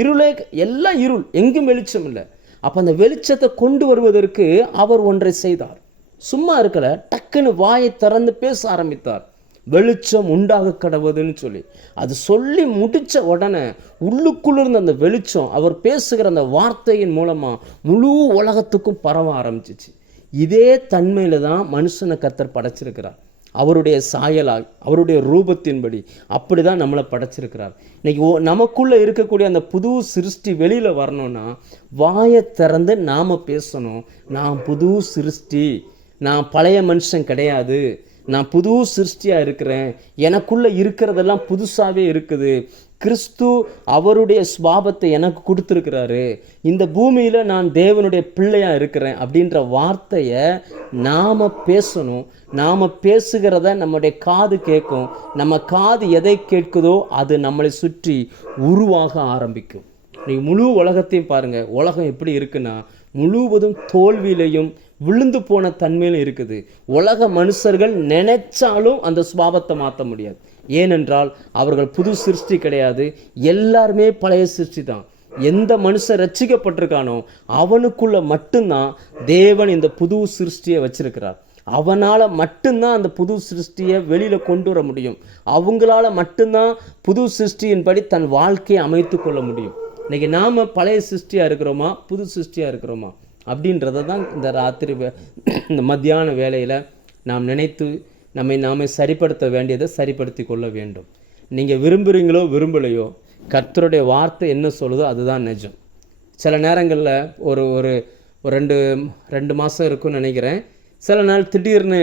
இருளே, எல்லாம் இருள், எங்கும் வெளிச்சம் இல்லை. அப்போ அந்த வெளிச்சத்தை கொண்டு வருவதற்கு அவர் ஒன்றை செய்தார். சும்மா இருக்கலை, டக்குன்னு வாயை திறந்து பேச ஆரம்பித்தார். வெளிச்சம் உண்டாக கடவுதுன்னு சொல்லி அது சொல்லி முடித்த உடனே உள்ளுக்குள்ளிருந்த அந்த வெளிச்சம் அவர் பேசுகிற அந்த வார்த்தையின் மூலமாக முழு உலகத்துக்கும் பரவ ஆரம்பிச்சிச்சு. இதே தன்மையில் தான் மனுஷனை கர்த்தர் படைச்சிருக்கிறார். அவருடைய சாயலாக, அவருடைய ரூபத்தின்படி அப்படி தான் நம்மளை படைச்சிருக்கிறார். இன்றைக்கி நமக்குள்ளே இருக்கக்கூடிய அந்த புது சிருஷ்டி வெளியில் வரணும்னா வாயை திறந்து நாம் பேசணும். நான் புது சிருஷ்டி, நான் பழைய மனுஷன் கிடையாது, நான் புது சிருஷ்டியாக இருக்கிறேன், எனக்குள்ளே இருக்கிறதெல்லாம் புதுசாகவே இருக்குது, கிறிஸ்து அவருடைய சுபாவத்தை எனக்கு கொடுத்துருக்கிறாரு, இந்த பூமியில் நான் தேவனுடைய பிள்ளையாக இருக்கிறேன் அப்படின்ற வார்த்தையை நாம் பேசணும். நாம் பேசுகிறத நம்முடைய காது கேட்கும். நம்ம காது எதை கேட்குதோ அது நம்மளை சுற்றி உருவாக ஆரம்பிக்கும். நீங்கள் முழு உலகத்தையும் பாருங்கள், உலகம் எப்படி இருக்குன்னா முழுவதும் தோல்வியிலையும் விழுந்து போன தன்மையிலும் இருக்குது. உலக மனுஷர்கள் நினைச்சாலும் அந்த சுபாவத்தை மாற்ற முடியாது. ஏனென்றால் அவர்கள் புது சிருஷ்டி கிடையாது, எல்லாருமே பழைய சிருஷ்டி தான். எந்த மனுஷன் ரட்சிக்கப்பட்டிருக்கானோ அவனுக்குள்ள மட்டும்தான் தேவன் இந்த புது சிருஷ்டியை வச்சிருக்கிறார். அவனால் மட்டும்தான் அந்த புது சிருஷ்டியை வெளியில் கொண்டு வர முடியும். அவங்களால மட்டும்தான் புது சிருஷ்டியின்படி தன் வாழ்க்கையை அமைத்து கொள்ள முடியும். இன்றைக்கி நாம் பழைய சிருஷ்டியாக இருக்கிறோமா, புது சிருஷ்டியாக இருக்கிறோமா அப்படின்றத தான் இந்த ராத்திரி இந்த மத்தியான வேளையில் நாம் நினைத்து நாமே சரிப்படுத்த வேண்டியதை சரிப்படுத்தி கொள்ள வேண்டும். நீங்கள் விரும்புகிறீங்களோ விரும்பலையோ, கர்த்தருடைய வார்த்தை என்ன சொல்லுதோ அதுதான் நிஜம். சில நேரங்களில் ஒரு ஒரு ரெண்டு மாதம் இருக்குன்னு நினைக்கிறேன், சில நாள் திடீர்னு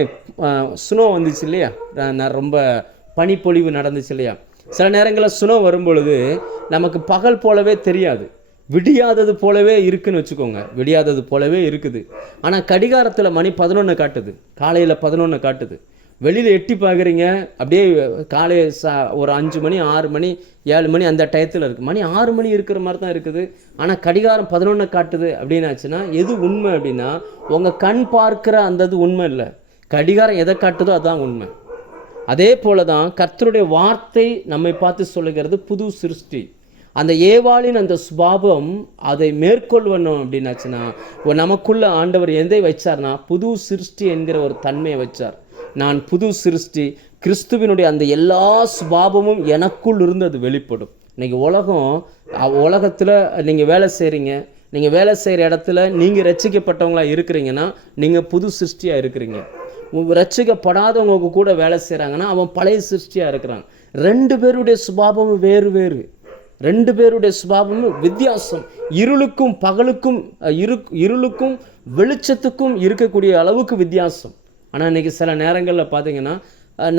ஸ்னோ வந்துச்சு இல்லையா, ரொம்ப பனிப்பொழிவு நடந்துச்சு இல்லையா. சில நேரங்களில் ஸ்னோ வரும்பொழுது நமக்கு பகல் போலவே தெரியாது, விடியாதது போலவே இருக்குன்னு வச்சுக்கோங்க. விடியாதது போலவே இருக்குது. ஆனால் கடிகாரத்தில் மணி 11 காட்டுது, காலையில் 11 காட்டுது. வெளியில் எட்டி பார்க்குறீங்க, அப்படியே காலை ஒரு 5 மணி 6 மணி 7 மணி அந்த டயத்தில் இருக்குது. மணி 6 மணி இருக்கிற மாதிரி தான் இருக்குது. ஆனால் கடிகாரம் 11 காட்டுது அப்படின்னாச்சுன்னா எது உண்மை அப்படின்னா, உங்கள் கண் பார்க்குற அந்த இது உண்மை இல்லை. கடிகாரம் எதை காட்டுதோ அதுதான் உண்மை. அதே போல தான் கர்த்தருடைய வார்த்தை நம்மை பார்த்து சொல்லுகிறது புது சிருஷ்டி. அந்த ஏவாளின் அந்த சுபாவம் அதை மேற்கொள்ளணும் அப்படின்னாச்சுன்னா, நமக்குள்ள ஆண்டவர் எதை வச்சார்னா புது சிருஷ்டி என்கிற ஒரு தன்மையை வச்சார். நான் புது சிருஷ்டி, கிறிஸ்துவினுடைய அந்த எல்லா சுபாவமும் எனக்குள் இருந்து அது வெளிப்படும். இன்றைக்கி உலகத்தில் நீங்கள் வேலை செய்கிறீங்க, நீங்கள் வேலை செய்கிற இடத்துல நீங்கள் ரட்சிக்கப்பட்டவங்களாக இருக்கிறீங்கன்னா நீங்கள் புது சிருஷ்டியாக இருக்கிறீங்க. ரட்சிக்கப்படாதவங்க கூட வேலை செய்கிறாங்கன்னா அவன் பழைய சிருஷ்டியாக இருக்கிறான். 2 பேருடைய சுபாவமும் வேறு வேறு, 2 பேருடைய சுபாவமும் வித்தியாசம். இருளுக்கும் பகலுக்கும் இருளுக்கும் வெளிச்சத்துக்கும் இருக்கக்கூடிய அளவுக்கு வித்தியாசம். ஆனால் இன்றைக்கி சில நேரங்களில் பார்த்தீங்கன்னா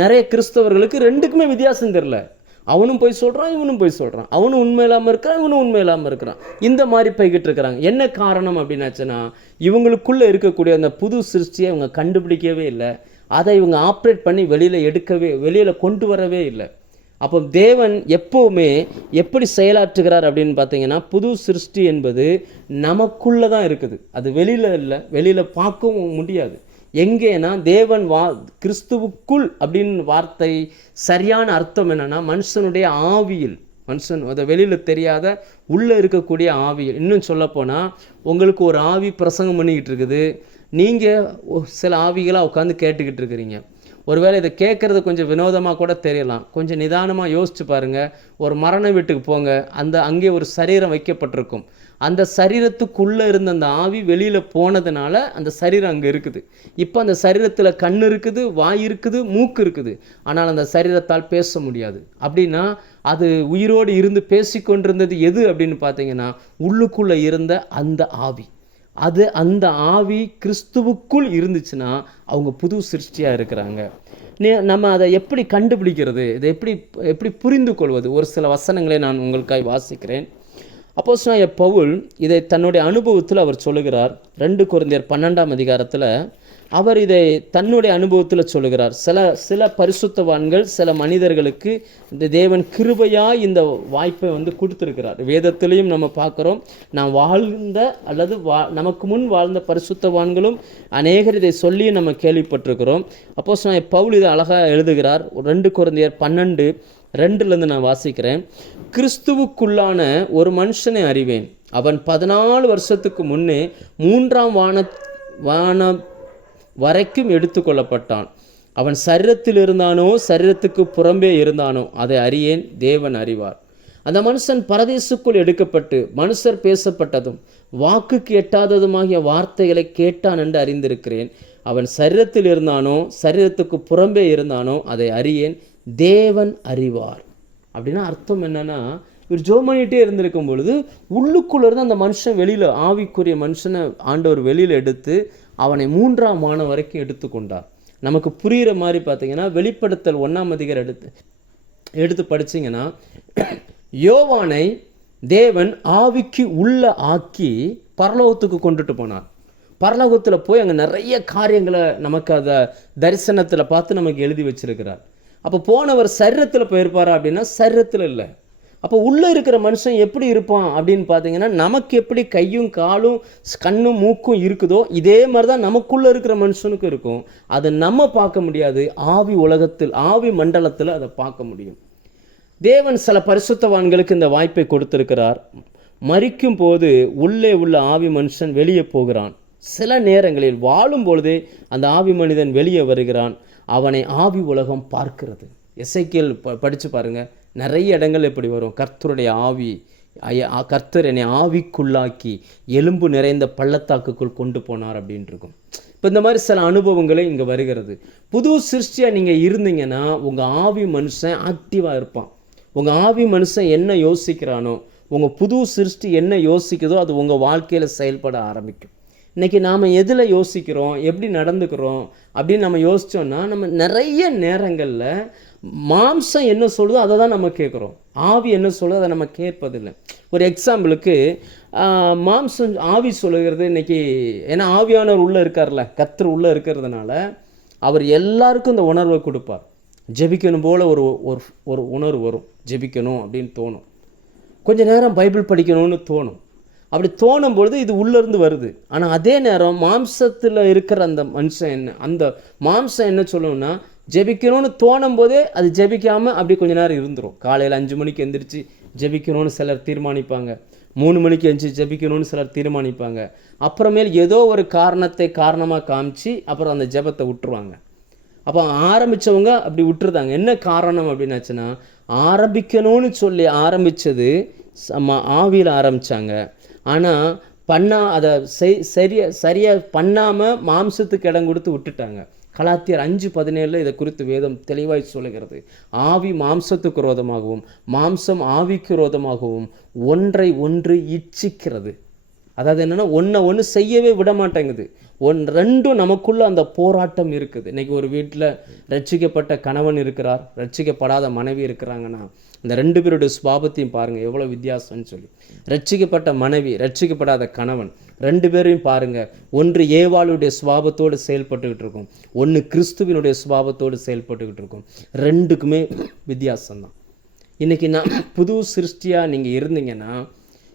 நிறைய கிறிஸ்தவர்களுக்கு 2க்குமே வித்தியாசம் தெரில. அவனும் போய் சொல்கிறான், இவனும் போய் சொல்கிறான். அவனும் உண்மை இல்லாமல் இருக்கிறான், இவனும் உண்மை இல்லாமல் இருக்கிறான். இந்த மாதிரி போய்கிட்டு இருக்கிறாங்க. என்ன காரணம் அப்படின்னாச்சுன்னா, இவங்களுக்குள்ளே இருக்கக்கூடிய அந்த புது சிருஷ்டியை இவங்க கண்டுபிடிக்கவே இல்லை. அதை இவங்க ஆப்ரேட் பண்ணி வெளியில் கொண்டு வரவே இல்லை. அப்போ தேவன் எப்போவுமே எப்படி செயலாற்றுகிறார் அப்படின்னு பார்த்தீங்கன்னா, புது சிருஷ்டி என்பது நமக்குள்ளே தான் இருக்குது. அது வெளியில் இல்லை, வெளியில் பார்க்கவும் முடியாது. எங்கேனா தேவன் கிறிஸ்துவுக்குள் அப்படின்னு வார்த்தை சரியான அர்த்தம் என்னன்னா, மனுஷனுடைய ஆவியில், மனுஷன் அதை வெளியில் தெரியாத உள்ளே இருக்கக்கூடிய ஆவியில். இன்னும் சொல்லப்போனால் உங்களுக்கு ஒரு ஆவி பிரசங்கம் பண்ணிக்கிட்டு இருக்குது, நீங்கள் சில ஆவிகளாக உட்காந்து கேட்டுக்கிட்டு இருக்கிறீங்க. ஒருவேளை இதை கேட்குறது கொஞ்சம் வினோதமாக கூட தெரியலாம். கொஞ்சம் நிதானமாக யோசிச்சு பாருங்கள். ஒரு மரண வீட்டுக்கு போங்க, அங்கே ஒரு சரீரம் வைக்கப்பட்டிருக்கும். அந்த சரீரத்துக்குள்ளே இருந்த அந்த ஆவி வெளியில் போனதுனால அந்த சரீரம் அங்கே இருக்குது. இப்போ அந்த சரீரத்தில் கண் இருக்குது, வாய் இருக்குது, மூக்கு இருக்குது. ஆனால் அந்த சரீரத்தால் பேச முடியாது. அப்படின்னா அது உயிரோடு இருந்து பேசிக்கொண்டிருந்தது எது அப்படின்னு பார்த்தீங்கன்னா, உள்ளுக்குள்ளே இருந்த அந்த ஆவி. அந்த ஆவி கிறிஸ்துவுக்குள் இருந்துச்சுன்னா அவங்க புது சிருஷ்டியாக இருக்கிறாங்க. நம்ம அதை எப்படி கண்டுபிடிக்கிறது, இதை எப்படி புரிந்து கொள்வது? ஒரு சில வசனங்களை நான் உங்களுக்காக வாசிக்கிறேன். அப்போஸ்தலனாகிய பவுல் இதை தன்னுடைய அனுபவத்தில் அவர் சொல்லுகிறார். 2 கொரிந்தியர் 12ஆம் அதிகாரத்தில் அவர் இதை தன்னுடைய அனுபவத்தில் சொல்லுகிறார். சில பரிசுத்தவான்கள், சில மனிதர்களுக்கு இந்த தேவன் கிருபையாக இந்த வாய்ப்பை கொடுத்துருக்கிறார். வேதத்திலையும் நம்ம பார்க்குறோம். நாம் வாழ்ந்த அல்லது நமக்கு முன் வாழ்ந்த பரிசுத்தவான்களும் அநேகர் இதை சொல்லி நம்ம கேள்விப்பட்டிருக்கிறோம். அப்போஸ்தலனாகிய பவுல் இதை அழகாக எழுதுகிறார். 2 கொரிந்தியர் 12:2 நான் வாசிக்கிறேன். கிறிஸ்துவுக்குள்ளான ஒரு மனுஷனை அறிவேன், அவன் 14 வருஷத்துக்கு முன்னே 3ஆம் வானம் வரைக்கும் எடுத்துக்கொள்ளப்பட்டான். அவன் சரீரத்தில் இருந்தானோ சரீரத்துக்கு புறம்பே இருந்தானோ அதை அறியேன், தேவன் அறிவார். அந்த மனுஷன் பரதேசுக்குள் எடுக்கப்பட்டு மனுஷர் பேசப்பட்டதும் வாக்குக்கு எட்டாததுமாகிய வார்த்தைகளை கேட்டான் என்று அறிந்திருக்கிறேன். அவன் சரீரத்தில் இருந்தானோ சரீரத்துக்கு புறம்பே இருந்தானோ அதை அறியேன், தேவன் அறிவார். அப்படின்னா அர்த்தம் என்னன்னா, இவர் ஜோம் பண்ணிகிட்டே இருந்திருக்கும் பொழுது உள்ளுக்குள்ளே இருந்து அந்த மனுஷன் வெளியில், ஆவிக்குரிய மனுஷனை ஆண்டவர் வெளியில் எடுத்து அவனை 3ஆம் வானம் வரைக்கும் எடுத்துக்கொண்டார். நமக்கு புரிகிற மாதிரி பார்த்தீங்கன்னா, வெளிப்படுத்தல் 1ஆம் அதிகாரம் எடுத்து படிச்சிங்கன்னா, யோவானை தேவன் ஆவிக்கு உள்ள ஆக்கி பரலோகத்துக்கு கொண்டுட்டு போனார். பரலோகத்தில் போய் அங்கே நிறைய காரியங்களை நமக்கு அதை தரிசனத்தில் பார்த்து நமக்கு எழுதி வச்சிருக்கிறார். அப்போ போனவர் சரீரத்தில் போயிருப்பாரா அப்படின்னா சரீரத்தில் இல்லை. அப்போ உள்ளே இருக்கிற மனுஷன் எப்படி இருப்பான் அப்படின்னு பார்த்தீங்கன்னா, நமக்கு எப்படி கையும் காலும் கண்ணும் மூக்கும் இருக்குதோ இதே மாதிரி தான் நமக்குள்ளே இருக்கிற மனுஷனுக்கும் இருக்கும். அதை நம்ம பார்க்க முடியாது, ஆவி உலகத்தில், ஆவி மண்டலத்தில் அதை பார்க்க முடியும். தேவன் சில பரிசுத்தவான்களுக்கு இந்த வாய்ப்பை கொடுத்திருக்கிறார். மரிக்கும் போது உள்ளே உள்ள ஆவி மனுஷன் வெளியே போகிறான். சில நேரங்களில் வாழும் பொழுதே அந்த ஆவி மனிதன் வெளியே வருகிறான். அவனை ஆவி உலகம் பார்க்கிறது. எசேக்கியேல் படித்து பாருங்கள், நிறைய இடங்கள் எப்படி வரும், கர்த்தருடைய ஆவி, கர்த்தர் என்னை ஆவிக்குள்ளாக்கி எலும்பு நிறைந்த பள்ளத்தாக்குக்குள் கொண்டு போனார் அப்படின்னு இருக்கும். இப்போ இந்த மாதிரி சில அனுபவங்களே இங்கே வருகிறது. புது சிருஷ்டியாக நீங்கள் இருந்தீங்கன்னா உங்கள் ஆவி மனுஷன் ஆக்டிவாக இருப்பான். உங்கள் ஆவி மனுஷன் என்ன யோசிக்கிறானோ, உங்கள் புது சிருஷ்டி என்ன யோசிக்குதோ அது உங்கள் வாழ்க்கையில் செயல்பட ஆரம்பிக்கும். இன்றைக்கி நாம் எதில் யோசிக்கிறோம், எப்படி நடந்துக்கிறோம் அப்படின்னு நம்ம யோசித்தோன்னா, நம்ம நிறைய நேரங்களில் மாம்சம் என்ன சொல்லுதோ அதை தான் நம்ம கேட்குறோம். ஆவி என்ன சொல்லுதோ அதை நம்ம கேட்பதில்லை. ஒரு எக்ஸாம்பிளுக்கு மாம்சம் ஆவி சொல்லுகிறது இன்றைக்கி, ஏன்னா ஆவியானவர் உள்ளே இருக்கார்ல, கர்த்தர் உள்ளே இருக்கிறதுனால அவர் எல்லாருக்கும் இந்த உணர்வை கொடுப்பார். ஜெபிக்கணும் போல் ஒரு ஒரு உணர்வு வரும், ஜெபிக்கணும் அப்படின்னு தோணும். கொஞ்சம் நேரம் பைபிள் படிக்கணும்னு தோணும். அப்படி தோணும் பொழுது இது உள்ளேருந்து வருது. ஆனால் அதே நேரம் மாம்சத்தில் இருக்கிற அந்த மனுஷன் அந்த மாம்சம் என்ன சொல்லணும்னா, ஜெபிக்கணும்னு தோணும் போதே அது ஜெபிக்காமல் அப்படி கொஞ்ச நேரம் இருந்துடும். காலையில் 5 மணிக்கு எந்திரிச்சு ஜெபிக்கணும்னு சிலர் தீர்மானிப்பாங்க, 3 மணிக்கு எந்திரிச்சு ஜெபிக்கணும்னு சிலர் தீர்மானிப்பாங்க. அப்புறமேல் ஏதோ ஒரு காரணத்தை காரணமாக காமிச்சு அப்புறம் அந்த ஜெபத்தை விட்டுருவாங்க. அப்போ ஆரம்பித்தவங்க அப்படி விட்டுருதாங்க. என்ன காரணம் அப்படின்னாச்சுன்னா, ஆரம்பிக்கணும்னு சொல்லி ஆரம்பித்தது ஆவியில் ஆரம்பித்தாங்க. ஆனால் அதை சரியாக பண்ணாமல் மாம்சத்துக்கு இடம் கொடுத்து விட்டுட்டாங்க. கலாத்தியர் 5:17 இதை குறித்து வேதம் தெளிவாய் சொல்லுகிறது. ஆவி மாம்சத்துக்கு விரோதமாகவும் மாம்சம் ஆவிக்கு விரோதமாகவும் ஒன்றை ஒன்று இச்சிக்கிறது. அதாவது என்னென்னா, ஒன்று செய்யவே விட மாட்டேங்குது. ரெண்டும் நமக்குள்ள அந்த போராட்டம் இருக்குது. இன்றைக்கி ஒரு வீட்டில் ரட்சிக்கப்பட்ட கணவன் இருக்கிறார், ரட்சிக்கப்படாத மனைவி இருக்கிறாங்கன்னா, இந்த 2 பேருடைய சுபாவத்தையும் பாருங்கள் எவ்வளோ வித்தியாசம்னு சொல்லி. ரட்சிக்கப்பட்ட மனைவி, ரட்சிக்கப்படாத கணவன் 2 பேரையும் பாருங்கள். ஒன்று ஏவாளுடைய சுபாவத்தோடு செயல்பட்டுக்கிட்டு இருக்கும், ஒன்று கிறிஸ்துவினுடைய சுபாவத்தோடு செயல்பட்டுக்கிட்டு இருக்கும். 2க்குமே வித்தியாசம்தான். இன்றைக்கி நான் புது சிருஷ்டியாக நீங்கள் இருந்தீங்கன்னா,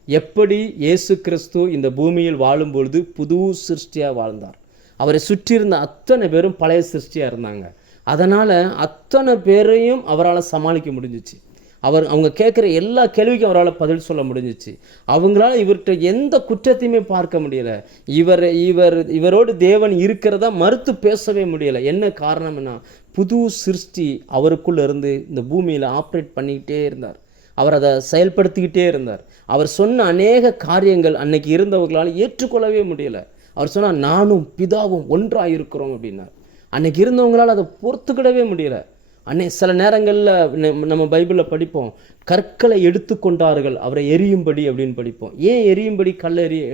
எப்படி இயேசு கிறிஸ்து இந்த பூமியில் வாழும்பொழுது புது சிருஷ்டியாக வாழ்ந்தார். அவரை சுற்றி இருந்த அத்தனை பேரும் பழைய சிருஷ்டியாக இருந்தாங்க. அதனால் அத்தனை பேரையும் அவரால் சமாளிக்க முடிஞ்சிச்சு. அவங்க கேட்குற எல்லா கேள்விக்கும் அவரால் பதில் சொல்ல முடிஞ்சிச்சு. அவங்களால இவர்கிட்ட எந்த குற்றத்தையுமே பார்க்க முடியலை. இவரோடு தேவன் இருக்கிறதா மறுத்து பேசவே முடியலை. என்ன காரணம்னா, புது சிருஷ்டி அவருக்குள்ளே இருந்து இந்த பூமியில் ஆப்ரேட் பண்ணிக்கிட்டே இருந்தார். அவர் அதை செயல்படுத்திக்கிட்டே இருந்தார். அவர் சொன்ன அநேக காரியங்கள் அன்னைக்கு இருந்தவர்களால் ஏற்றுக்கொள்ளவே முடியலை. அவர் சொன்னால், நானும் பிதாவும் ஒன்றாக இருக்கிறோம் அப்படின்னார். அன்னைக்கு இருந்தவங்களால் அதை பொறுத்துக்கிடவே முடியலை. சில நேரங்களில் நம்ம பைபிளில் படிப்போம், கற்களை எடுத்து கொண்டார்கள் அவரை எரியும்படி அப்படின்னு படிப்போம். ஏன் எரியும்படி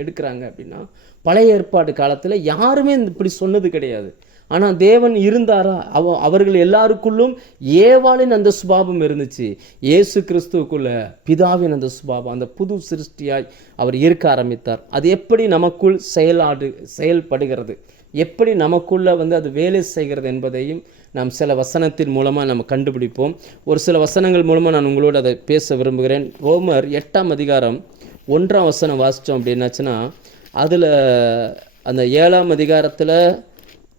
எடுக்கிறாங்க அப்படின்னா, பழைய ஏற்பாடு காலத்தில் யாருமே இப்படி சொன்னது கிடையாது. ஆனால் தேவன் இருந்தாரா? அவர்கள் எல்லாருக்குள்ளும் ஏவாளின் அந்த சுபாவம் இருந்துச்சு. இயேசு கிறிஸ்துவுக்குள்ள பிதாவின் அந்த சுபாவம், அந்த புது சிருஷ்டியாய் அவர் இருக்க ஆரம்பித்தார். அது எப்படி நமக்குள் செயல்படுகிறது, எப்படி நமக்குள்ள அது வேலை செய்கிறது என்பதையும் நாம் சில வசனத்தின் மூலமாக நம்ம கண்டுபிடிப்போம். ஒரு சில வசனங்கள் மூலமாக நான் உங்களோடு அதை பேச விரும்புகிறேன். ரோமர் 8ஆம் அதிகாரம் 1ஆம் வசனம் வாசித்தோம் அப்படின்னாச்சுன்னா, அதில் அந்த 7ஆம் அதிகாரத்தில்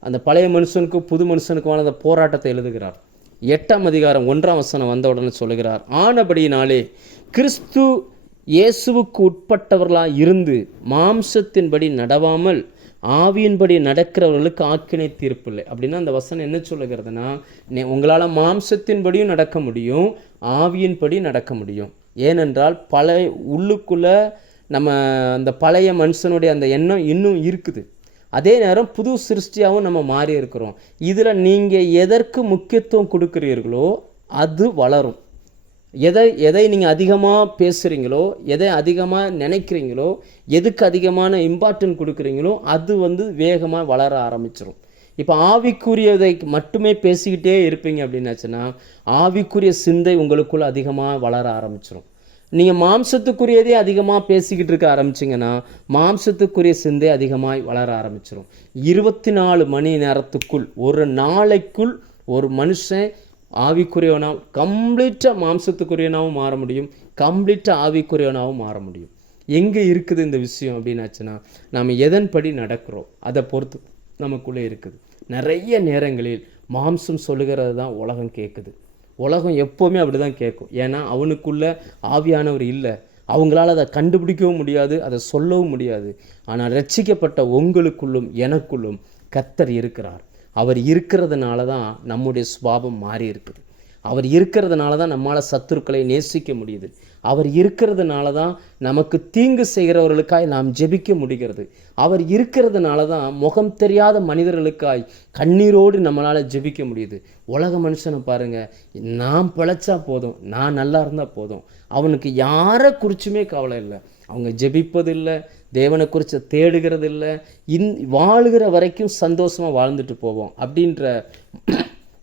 அந்த பழைய மனுஷனுக்கும் புது மனுஷனுக்குமான அந்த போராட்டத்தை எழுதுகிறார். 8ஆம் அதிகாரம் 1ஆம் வசனம் வந்த உடனே சொல்லுகிறார், ஆனபடியினாலே கிறிஸ்து இயேசுவுக்கு உட்பட்டவர்களாக இருந்து மாம்சத்தின்படி நடவாமல் ஆவியின்படி நடக்கிறவர்களுக்கு ஆக்கினை தீர்ப்பில்லை. அப்படின்னா அந்த வசனம் என்ன சொல்லுகிறதுனா, உங்களால் மாம்சத்தின்படியும் நடக்க முடியும், ஆவியின்படி நடக்க முடியும். ஏனென்றால் உள்ளுக்குள்ளே நம்ம அந்த பழைய மனுஷனுடைய அந்த எண்ணம் இன்னும் இருக்குது. அதே நேரம் புது சிருஷ்டியாகவும் நம்ம மாறி இருக்கிறோம். இதில் நீங்கள் எதற்கு முக்கியத்துவம் கொடுக்குறீர்களோ அது வளரும். எதை நீங்கள் அதிகமாக பேசுகிறீங்களோ, எதை அதிகமாக நினைக்கிறீங்களோ, எதுக்கு அதிகமான இம்பார்ட்டன்ட் கொடுக்குறீங்களோ அது வேகமாக வளர ஆரம்பிச்சிடும். இப்போ ஆவிக்குரியதை மட்டுமே பேசிக்கிட்டே இருப்பீங்க அப்படின்னாச்சுன்னா, ஆவிக்குரிய சிந்தை உங்களுக்குள்ள அதிகமாக வளர ஆரம்பிச்சிடும். நீங்கள் மாம்சத்துக்குரியதே அதிகமாக பேசிக்கிட்டு இருக்க ஆரம்பிச்சிங்கன்னா, மாம்சத்துக்குரிய சிந்தை அதிகமாக வளர ஆரம்பிச்சிடும். 24 மணி நேரத்துக்குள், ஒரு நாளைக்குள் ஒரு மனுஷன் ஆவிக்குரியவனாகவும் கம்ப்ளீட்டாக மாம்சத்துக்குரியவனாகவும் மாற முடியும், கம்ப்ளீட்டாக ஆவிக்குரியவனாகவும் மாற முடியும். எங்கே இருக்குது இந்த விஷயம் அப்படின்னாச்சுன்னா, நாம் எதன்படி நடக்கிறோம் அதை பொறுத்து நமக்குள்ளே இருக்குது. நிறைய நேரங்களில் மாம்சம் சொல்லுகிறது தான் உலகம் கேட்குது. உலகம் எப்போவுமே அப்படி தான் கேட்கும். ஏன்னா அவனுக்குள்ள ஆவியானவர் இல்லை, அவங்களால அதை கண்டுபிடிக்கவும் முடியாது, அதை சொல்லவும் முடியாது. ஆனால் ரட்சிக்கப்பட்ட உங்களுக்குள்ளும் எனக்குள்ளும் கர்த்தர் இருக்கிறார். அவர் இருக்கிறதுனால தான் நம்முடைய சுபாவம் மாறி இருக்குது. அவர் இருக்கிறதுனால தான் நம்மளால் சத்துருக்களை நேசிக்க முடியுது. அவர் இருக்கிறதுனால தான் நமக்கு தீங்கு செய்கிறவர்களுக்காய் நாம் ஜெபிக்க முடிகிறது. அவர் இருக்கிறதுனால தான் முகம் தெரியாத மனிதர்களுக்காய் கண்ணீரோடு நம்மளால் ஜெபிக்க முடியுது. உலக மனுஷனை பாருங்கள், நான் பிழைச்சா போதும், நான் நல்லா இருந்தால் போதும், அவனுக்கு யாரை குறிச்சுமே கவலை இல்லை. அவங்க ஜெபிப்பதில்லை, தேவனை குறித்து தேடுகிறது இல்லை, வாழுகிற வரைக்கும் சந்தோஷமாக வாழ்ந்துட்டு போவோம் அப்படின்ற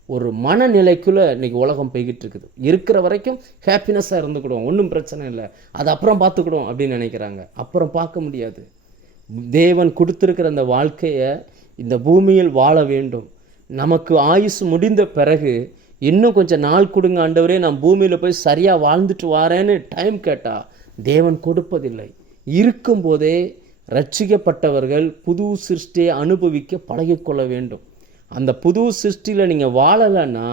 ஒரு மனநிலைக்குள்ளே இன்றைக்கி உலகம் போய்கிட்டு இருக்குது. இருக்கிற வரைக்கும் ஹாப்பினஸ்ஸாக இருந்துக்கிடுவோம், ஒன்றும் பிரச்சனை இல்லை, அது அப்புறம் பார்த்துக்கிடுவோம் அப்படின்னு நினைக்கிறாங்க. அப்புறம் பார்க்க முடியாது. தேவன் கொடுத்துருக்கிற அந்த வாழ்க்கையை இந்த பூமியில் வாழ வேண்டும். நமக்கு ஆயுசு முடிந்த பிறகு இன்னும் கொஞ்சம் நாள் கொடுங்க ஆண்டவரே, நான் பூமியில் போய் சரியாக வாழ்ந்துட்டு வாரேன்னு டைம் கேட்டால் தேவன் கொடுப்பதில்லை. இருக்கும்போதே ரட்சிக்கப்பட்டவர்கள் புது சிருஷ்டியை அனுபவிக்க பழகிக்கொள்ள வேண்டும். அந்த புது சிருஷ்டியில் நீங்கள் வாழலைன்னா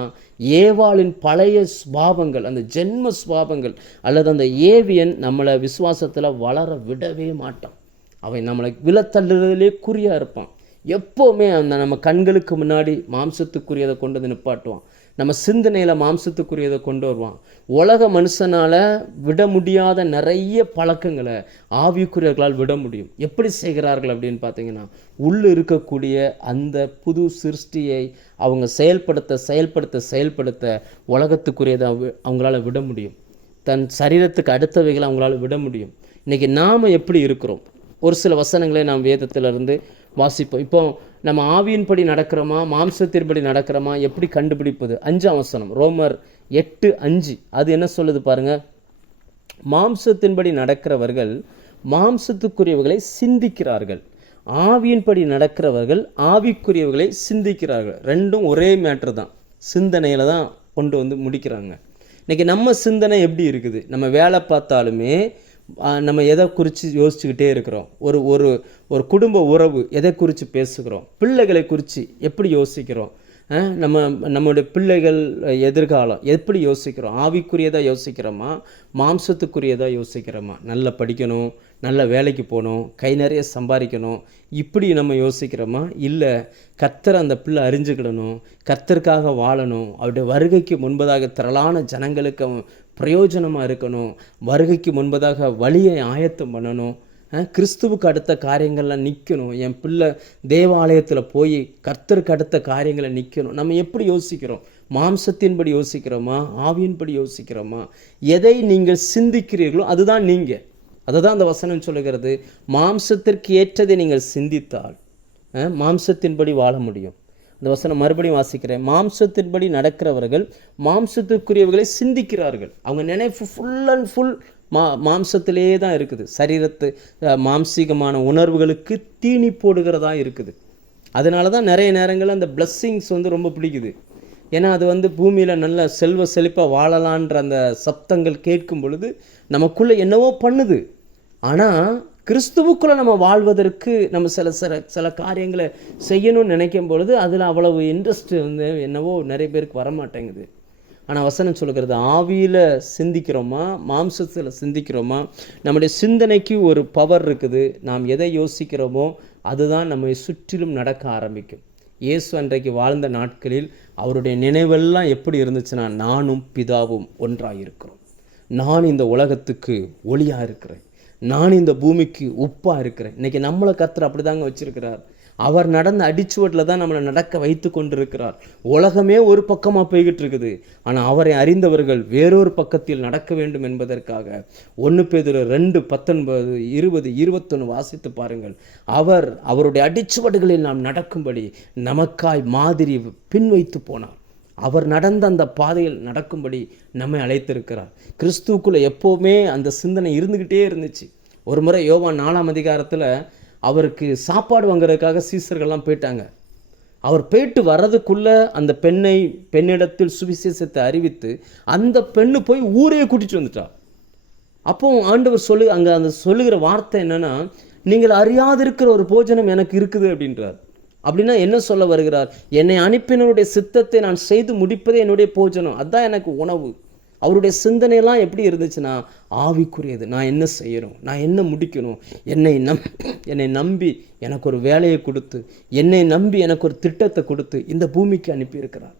ஏவாளின் பழைய சுபாவங்கள், அந்த ஜென்ம சுபாவங்கள் அல்லது அந்த ஏவியன் நம்மளை விசுவாசத்தில் வளர விடவே மாட்டான். அவன் நம்மளை விலத்தள்ளுறதுலே குறியாக இருப்பான். எப்போவுமே அந்த நம்ம கண்களுக்கு முன்னாடி மாம்சத்துக்குரியதை கொண்டு வந்து நிப்பாட்டுவான். நம்ம சிந்தனையில் மாம்சத்துக்குரியதை கொண்டு வருவான். உலக மனுஷனால் விட முடியாத நிறைய பழக்கங்களை ஆவிக்குரியவர்களால் விட முடியும். எப்படி செய்கிறார்கள் அப்படின்னு பார்த்தீங்கன்னா, உள்ளே இருக்கக்கூடிய அந்த புது சிருஷ்டியை அவங்க செயல்படுத்த உலகத்துக்குரியதை அவங்களால விட முடியும். தன் சரீரத்துக்கு அடுத்தவைகளை அவங்களால விட முடியும். இன்றைக்கி நாம் எப்படி இருக்கிறோம்? ஒரு சில வசனங்களை நாம் வேதத்திலிருந்து வாசிப்போம். இப்போ நம்ம ஆவியின்படி நடக்கிறோமா, மாம்சத்தின்படி நடக்கிறோமா, எப்படி கண்டுபிடிப்பது? 5ஆம் வசனம், ரோமர் 8:5. அது என்ன சொல்லுது பாருங்க. மாம்சத்தின்படி நடக்கிறவர்கள் மாம்சத்துக்குரியவர்களை சிந்திக்கிறார்கள், ஆவியின்படி நடக்கிறவர்கள் ஆவிக்குரியவர்களை சிந்திக்கிறார்கள். ரெண்டும் ஒரே மேட்ரு தான், சிந்தனையில் தான் கொண்டு வந்து முடிக்கிறாங்க. இன்றைக்கி நம்ம சிந்தனை எப்படி இருக்குது? நம்ம வேலை பார்த்தாலுமே நம்ம எதை குறித்து யோசிச்சுக்கிட்டே இருக்கிறோம்? ஒரு ஒரு ஒரு குடும்ப உறவு எதை குறித்து பேசுகிறோம்? பிள்ளைகளை குறித்து எப்படி யோசிக்கிறோம்? நம்மளுடைய பிள்ளைகள் எதிர்காலம் எப்படி யோசிக்கிறோம்? ஆவிக்குரியதாக யோசிக்கிறோமா, மாம்சத்துக்குரியதாக யோசிக்கிறோமா? நல்லா படிக்கணும், நல்ல வேலைக்கு போகணும், கை நிறைய சம்பாதிக்கணும், இப்படி நம்ம யோசிக்கிறோமா? இல்லை கர்த்தர் அந்த பிள்ளை அறிஞ்சுக்கிடணும், கர்த்தருக்காக வாழணும், அவருடைய வருகைக்கு முன்பதாக திரளான ஜனங்களுக்கு பிரயோஜனமாக இருக்கணும், வருகைக்கு முன்பதாக வழியை ஆயத்தம் பண்ணணும், கிறிஸ்துவுக்கு அடுத்த காரியங்கள்லாம் நிற்கணும், என் பிள்ளை தேவாலயத்தில் போய் கர்த்தருக்கு அடுத்த காரியங்களை நிற்கணும். நம்ம எப்படி யோசிக்கிறோம்? மாம்சத்தின்படி யோசிக்கிறோமா, ஆவியின்படி யோசிக்கிறோமா? எதை நீங்கள் சிந்திக்கிறீர்களோ அதுதான் நீங்கள். அதை தான் அந்த வசனம் சொல்லுகிறது. மாம்சத்திற்கு ஏற்றதை நீங்கள் சிந்தித்தால் மாம்சத்தின்படி வாழ முடியும். அந்த வசனம் மறுபடியும் வாசிக்கிறேன். மாம்சத்தின்படி நடக்கிறவர்கள் மாம்சத்துக்குரியவர்களை சிந்திக்கிறார்கள். அவங்க நினைப்பு ஃபுல் அண்ட் ஃபுல் மாம்சத்திலே தான் இருக்குது. சரீரத்து மாம்சீகமான உணர்வுகளுக்கு தீனி போடுகிறதா இருக்குது. அதனால தான் நிறைய நேரங்கள் அந்த பிளஸ்ஸிங்ஸ் ரொம்ப பிடிக்குது. ஏன்னா அது பூமியில் நல்ல செல்வ செழிப்பாக வாழலான்ற அந்த சப்தங்கள் கேட்கும் பொழுது நமக்குள்ளே என்னவோ பண்ணுது. ஆனால் கிறிஸ்துவுக்குள்ளே நம்ம வாழ்வதற்கு நம்ம சில காரியங்களை செய்யணும்னு நினைக்கும் பொழுது அதில் அவ்வளவு இன்ட்ரெஸ்ட் என்னவோ நிறைய பேருக்கு வரமாட்டேங்குது. ஆனால் வசனம் சொல்லுகிறது, ஆவியில் சிந்திக்கிறோமா, மாம்சத்தில் சிந்திக்கிறோமா? நம்முடைய சிந்தனைக்கு ஒரு பவர் இருக்குது. நாம் எதை யோசிக்கிறோமோ அதுதான் நம்மை சுற்றிலும் நடக்க ஆரம்பிக்கும். இயேசு அன்றைக்கு வாழ்ந்த நாட்களில் அவருடைய நினைவெல்லாம் எப்படி இருந்துச்சுன்னா, நானும் பிதாவும் ஒன்றாக இருக்கிறோம், நான் இந்த உலகத்துக்கு ஒளியாக இருக்கிறேன், நான் இந்த பூமிக்கு உப்பாக இருக்கிறேன். இன்றைக்கி நம்மளை கர்த்தர் அப்படி தாங்க வச்சுருக்கிறார். அவர் நடந்த அடிச்சுவட்டில் தான் நம்மளை நடக்க வைத்து கொண்டிருக்கிறார். உலகமே ஒரு பக்கமாக போய்கிட்டு இருக்குது, ஆனால் அவரை அறிந்தவர்கள் வேறொரு பக்கத்தில் நடக்க வேண்டும் என்பதற்காக 1 பேதுரு 2:19, 20, 21 வாசித்து பாருங்கள். அவருடைய அடிச்சுவடுகளில் நாம் நடக்கும்படி நமக்காய் மாதிரி பின்வைத்து போனார். அவர் நடந்த அந்த பாதையில் நடக்கும்படி நம்மை அழைத்திருக்கிறார். கிறிஸ்துவுக்குள்ளே எப்போவுமே அந்த சிந்தனை இருந்துக்கிட்டே இருந்துச்சு. ஒரு முறை யோவான் 4ஆம் அதிகாரத்தில் அவருக்கு சாப்பாடு வாங்குறதுக்காக சீசர்கள்லாம் போயிட்டாங்க. அவர் போயிட்டு வர்றதுக்குள்ளே அந்த பெண்ணிடத்தில் சுவிசேஷத்தை அறிவித்து அந்த பெண்ணு போய் ஊரையே கூட்டிகிட்டு வந்துட்டார். அப்போ ஆண்டவர் அங்கே அந்த சொல்லுகிற வார்த்தை என்னென்னா, நீங்கள் அறியாதிருக்கிற ஒரு போஜனம் எனக்கு இருக்குது அப்படின்றார். அப்படின்னா என்ன சொல்ல வருகிறார்? என்னை அனுப்பினருடைய சித்தத்தை நான் செய்து முடிப்பதே என்னுடைய போஜனம், அதுதான் எனக்கு உணவு. அவருடைய சிந்தனையெல்லாம் எப்படி இருந்துச்சுன்னா, ஆவிக்குரியது. நான் என்ன செய்யணும், நான் என்ன முடிக்கணும், என்னை நம்பி எனக்கு ஒரு வேலையை கொடுத்து, என்னை நம்பி எனக்கு ஒரு திட்டத்தை கொடுத்து இந்த பூமிக்கு அனுப்பியிருக்கிறார்.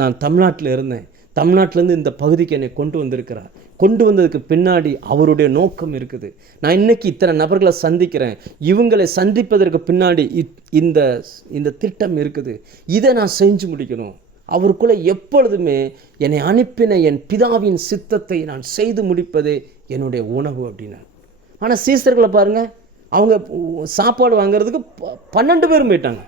நான் தமிழ்நாட்டில் இருந்தேன், தமிழ்நாட்டிலேருந்து இந்த பகுதிக்கு என்னை கொண்டு வந்திருக்கிறார். கொண்டு வந்ததுக்கு பின்னாடி அவருடைய நோக்கம் இருக்குது. நான் இன்னைக்கு இத்தனை நபர்களை சந்திக்கிறேன், இவங்களை சந்திப்பதற்கு பின்னாடி இந்த திட்டம் இருக்குது. இதை நான் செஞ்சு முடிக்கணும். அவருக்குள்ளே எப்பொழுதுமே என்னை அனுப்பின என் பிதாவின் சித்தத்தை நான் செய்து முடிப்பதே என்னுடைய உணவு அப்படின்னா. ஆனால் சீசர்களை பாருங்கள், அவங்க சாப்பாடு வாங்கிறதுக்கு 12 பேரும் போயிட்டாங்க.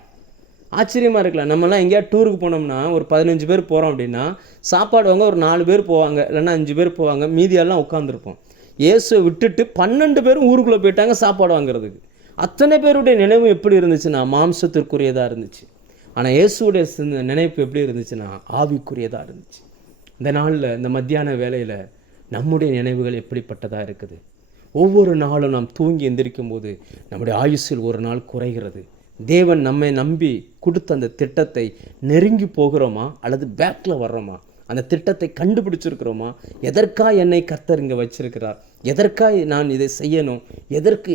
ஆச்சரியமாக இருக்கலாம். நம்மலாம் எங்கேயா டூருக்கு போனோம்னா ஒரு 15 பேர் போகிறோம் அப்படின்னா சாப்பாடு வாங்க ஒரு 4 பேர் போவாங்க, இல்லைன்னா 5 பேர் போவாங்க, மீதியெல்லாம் உட்காந்துருப்போம். இயேசுவை விட்டுட்டு 12 பேரும் ஊருக்குள்ளே போயிட்டாங்க சாப்பாடு வாங்குறதுக்கு. அத்தனை பேருடைய நினைவு எப்படி இருந்துச்சுன்னா மாம்சத்திற்குரியதாக இருந்துச்சு. ஆனால் இயேசுடைய நினைப்பு எப்படி இருந்துச்சுன்னா ஆவிக்குரியதாக இருந்துச்சு. இந்த நாளில், இந்த மத்தியான வேளையில் நம்முடைய நினைவுகள் எப்படிப்பட்டதாக இருக்குது? ஒவ்வொரு நாளும் நாம் தூங்கி எந்திரிக்கும் போது நம்முடைய ஆயுசில் ஒரு நாள் குறைகிறது. தேவன் நம்மை நம்பி கொடுத்த அந்த திட்டத்தை நெருங்கி போகிறோமா அல்லது பேக்கில் வர்றோமா? அந்த திட்டத்தை கண்டுபிடிச்சிருக்கிறோமா? எதற்காக என்னை கர்த்தர் இங்கே வச்சிருக்கிறார்? எதற்காக நான் இதை செய்யணும்? எதற்கு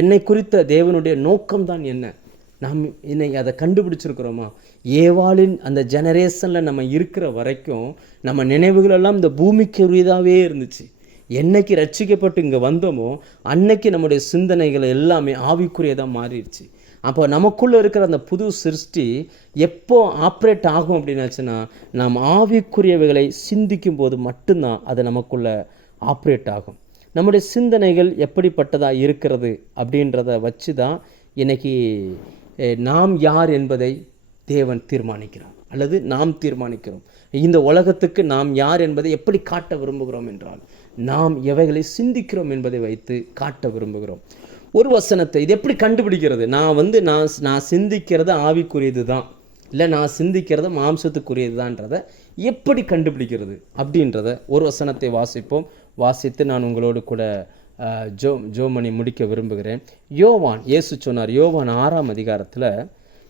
என்னை குறித்த தேவனுடைய நோக்கம்தான் என்ன? நாம் இன்னைக்கு அதை கண்டுபிடிச்சிருக்கிறோமா? ஏவாளின் அந்த ஜெனரேஷனில் நம்ம இருக்கிற வரைக்கும் நம்ம நினைவுகளெல்லாம் இந்த பூமிக்கு உரியதாகவே இருந்துச்சு. என்னைக்கு ரட்சிக்கப்பட்டு இங்கே வந்தோமோ அன்னைக்கு நம்முடைய சிந்தனைகள் எல்லாமே ஆவிக்குரியதாக மாறிடுச்சு. அப்போ நமக்குள்ளே இருக்கிற அந்த புது சிருஷ்டி எப்போ ஆப்ரேட் ஆகும் அப்படின்னாச்சுன்னா, நாம் ஆவிக்குரியவைகளை சிந்திக்கும் போது மட்டும்தான் அது நமக்குள்ளே ஆப்ரேட் ஆகும். நம்முடைய சிந்தனைகள் எப்படிப்பட்டதாக இருக்கிறது அப்படின்றத வச்சு தான் இன்றைக்கி நாம் யார் என்பதை தேவன் தீர்மானிக்கிறார் அல்லது நாம் தீர்மானிக்கிறோம். இந்த உலகத்துக்கு நாம் யார் என்பதை எப்படி காட்ட விரும்புகிறோம் என்றால், நாம் எவைகளை சிந்திக்கிறோம் என்பதை வைத்து காட்ட விரும்புகிறோம். ஒரு வசனத்தை இது எப்படி கண்டுபிடிக்கிறது? நான் சிந்திக்கிறது ஆவிக்குரியது தான், இல்லை நான் சிந்திக்கிறது மாம்சத்துக்குரியது தான்றதை எப்படி கண்டுபிடிக்கிறது அப்படின்றத ஒரு வசனத்தை வாசித்து நான் உங்களோடு கூட ஜோமணி முடிக்க விரும்புகிறேன். யோவான், இயேசு சொன்னார், யோவான் 6ஆம் அதிகாரத்தில்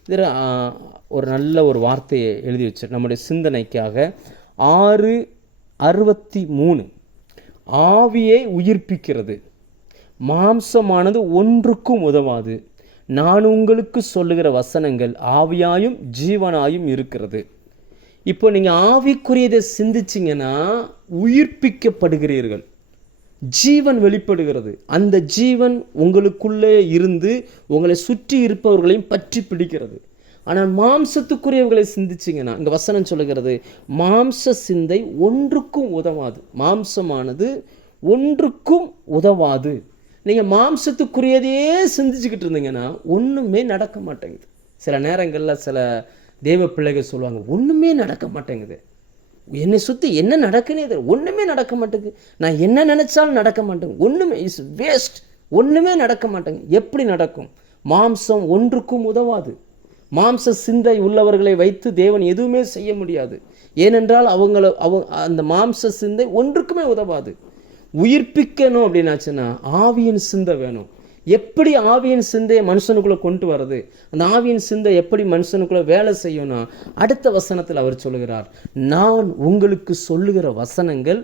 இதில் ஒரு நல்ல ஒரு வார்த்தையை எழுதி வச்சு நம்முடைய சிந்தனைக்காக 6:63 ஆவியை உயிர்ப்பிக்கிறது, மாம்சமானது ஒன்றுக்கும் உதவாது. நான் உங்களுக்கு சொல்லுகிற வசனங்கள் ஆவியாயும் ஜீவனாயும் இருக்கிறது. இப்போ நீங்கள் ஆவிக்குரியதை சிந்திச்சிங்கன்னா உயிர்ப்பிக்கப்படுகிறீர்கள், ஜீவன் வெளிப்படுகிறது. அந்த ஜீவன் உங்களுக்குள்ளே இருந்து உங்களை சுற்றி இருப்பவர்களையும் பற்றி பிடிக்கிறது. ஆனால் மாம்சத்துக்குரியவர்களை சிந்திச்சிங்கன்னா, இங்கே வசனம் சொல்லுகிறது, மாம்ச சிந்தை ஒன்றுக்கும் உதவாது. மாம்சமானது ஒன்றுக்கும் உதவாது. நீங்கள் மாம்சத்துக்குரியதையே சிந்திச்சுக்கிட்டு இருந்தீங்கன்னா ஒன்றுமே நடக்க மாட்டேங்குது. சில நேரங்களில் சில தேவ பிள்ளைகள் சொல்லுவாங்க, ஒன்றுமே நடக்க மாட்டேங்குது, என்னை சுற்றி என்ன நடக்குன்னே தெரியல, ஒன்றுமே நடக்க மாட்டேங்குது, நான் என்ன நினச்சாலும் நடக்க மாட்டேங்குது, ஒன்றுமே இஸ் வேஸ்ட், ஒன்றுமே நடக்க மாட்டேங்குது. எப்படி நடக்கும்? மாம்சம் ஒன்றுக்கும் உதவாது. மாம்ச சிந்தை உள்ளவர்களை வைத்து தேவன் எதுவுமே செய்ய முடியாது. ஏனென்றால் அந்த மாம்ச சிந்தை ஒன்றுக்குமே உதவாது. உயிர்ப்பிக்கணும் அப்படின்னாச்சுன்னா ஆவியின் சிந்தை வேணும். எப்படி ஆவியின் சிந்தையை மனுஷனுக்குள்ளே கொண்டு வர்றது? அந்த ஆவியின் சிந்தை எப்படி மனுஷனுக்குள்ளே வேலை செய்யணும்னா, அடுத்த வசனத்தில் அவர் சொல்லுகிறார், நான் உங்களுக்கு சொல்லுகிற வசனங்கள்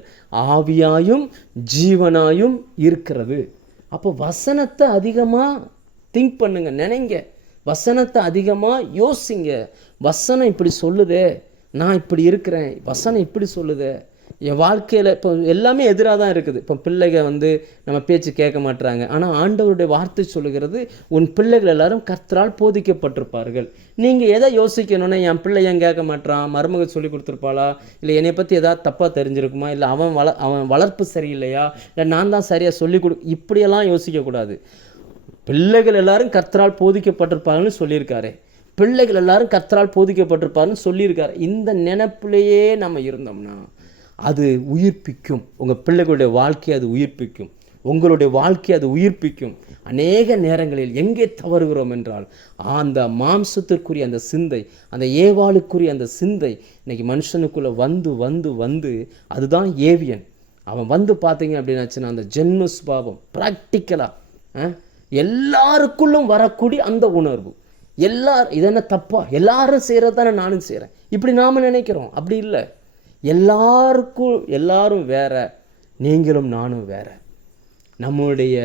ஆவியாயும் ஜீவனாயும் இருக்கிறது. அப்போ வசனத்தை அதிகமாக திங்க் பண்ணுங்க, நினைங்க, வசனத்தை அதிகமாக யோசிங்க. வசனம் இப்படி சொல்லுதே, நான் இப்படி இருக்கிறேன், வசனம் இப்படி சொல்லுதே. என் வாழ்க்கையில் இப்போ எல்லாமே எதிராக தான் இருக்குது. இப்போ பிள்ளைகள் நம்ம பேச்சு கேட்க மாட்டுறாங்க. ஆனால் ஆண்டவருடைய வார்த்தை சொல்லுகிறது, உன் பிள்ளைகள் எல்லாரும் கர்த்தரால் போதிக்கப்பட்டிருப்பார்கள். நீங்கள் எதை யோசிக்கணும்னா, என் பிள்ளை ஏன் கேட்க மாட்டான், மருமக சொல்லி கொடுத்துருப்பாளா, இல்லை என்னை பற்றி ஏதாவது தப்பாக தெரிஞ்சிருக்குமா, இல்லை அவன் வளர்ப்பு சரியில்லையா, இல்லை நான் தான் சரியாக சொல்லி இப்படியெல்லாம் யோசிக்கக்கூடாது. பிள்ளைகள் எல்லாரும் கர்த்தரால் போதிக்கப்பட்டிருப்பாங்கன்னு சொல்லியிருக்காரு. பிள்ளைகள் எல்லாரும் கர்த்தரால் போதிக்கப்பட்டிருப்பாருன்னு சொல்லியிருக்காரு. இந்த நினைப்பிலேயே நம்ம இருந்தோம்னா அது உயிர்ப்பிக்கும். உங்கள் பிள்ளைகளுடைய வாழ்க்கையை அது உயிர்ப்பிக்கும், உங்களுடைய வாழ்க்கையை அது உயிர்ப்பிக்கும். அநேக நேரங்களில் எங்கே தவறுகிறோம் என்றால், அந்த மாம்சத்திற்குரிய அந்த சிந்தை, அந்த ஏவாளுக்குரிய அந்த சிந்தை இன்னைக்கு மனுஷனுக்குள்ளே வந்து அதுதான் ஏவியன். அவன் பார்த்தீங்க அப்படின்னாச்சுன்னா, அந்த ஜென்ம சுபாவம் ப்ராக்டிக்கலாக எல்லாருக்குள்ளும் வரக்கூடிய அந்த உணர்வு, இதென்ன தப்பா, எல்லாரும் செய்கிறது தானே நானும் செய்கிறேன், இப்படி நாம் நினைக்கிறோம். அப்படி இல்லை. எல்லாரும் வேற, நீங்களும் நானும் வேற. நம்முடைய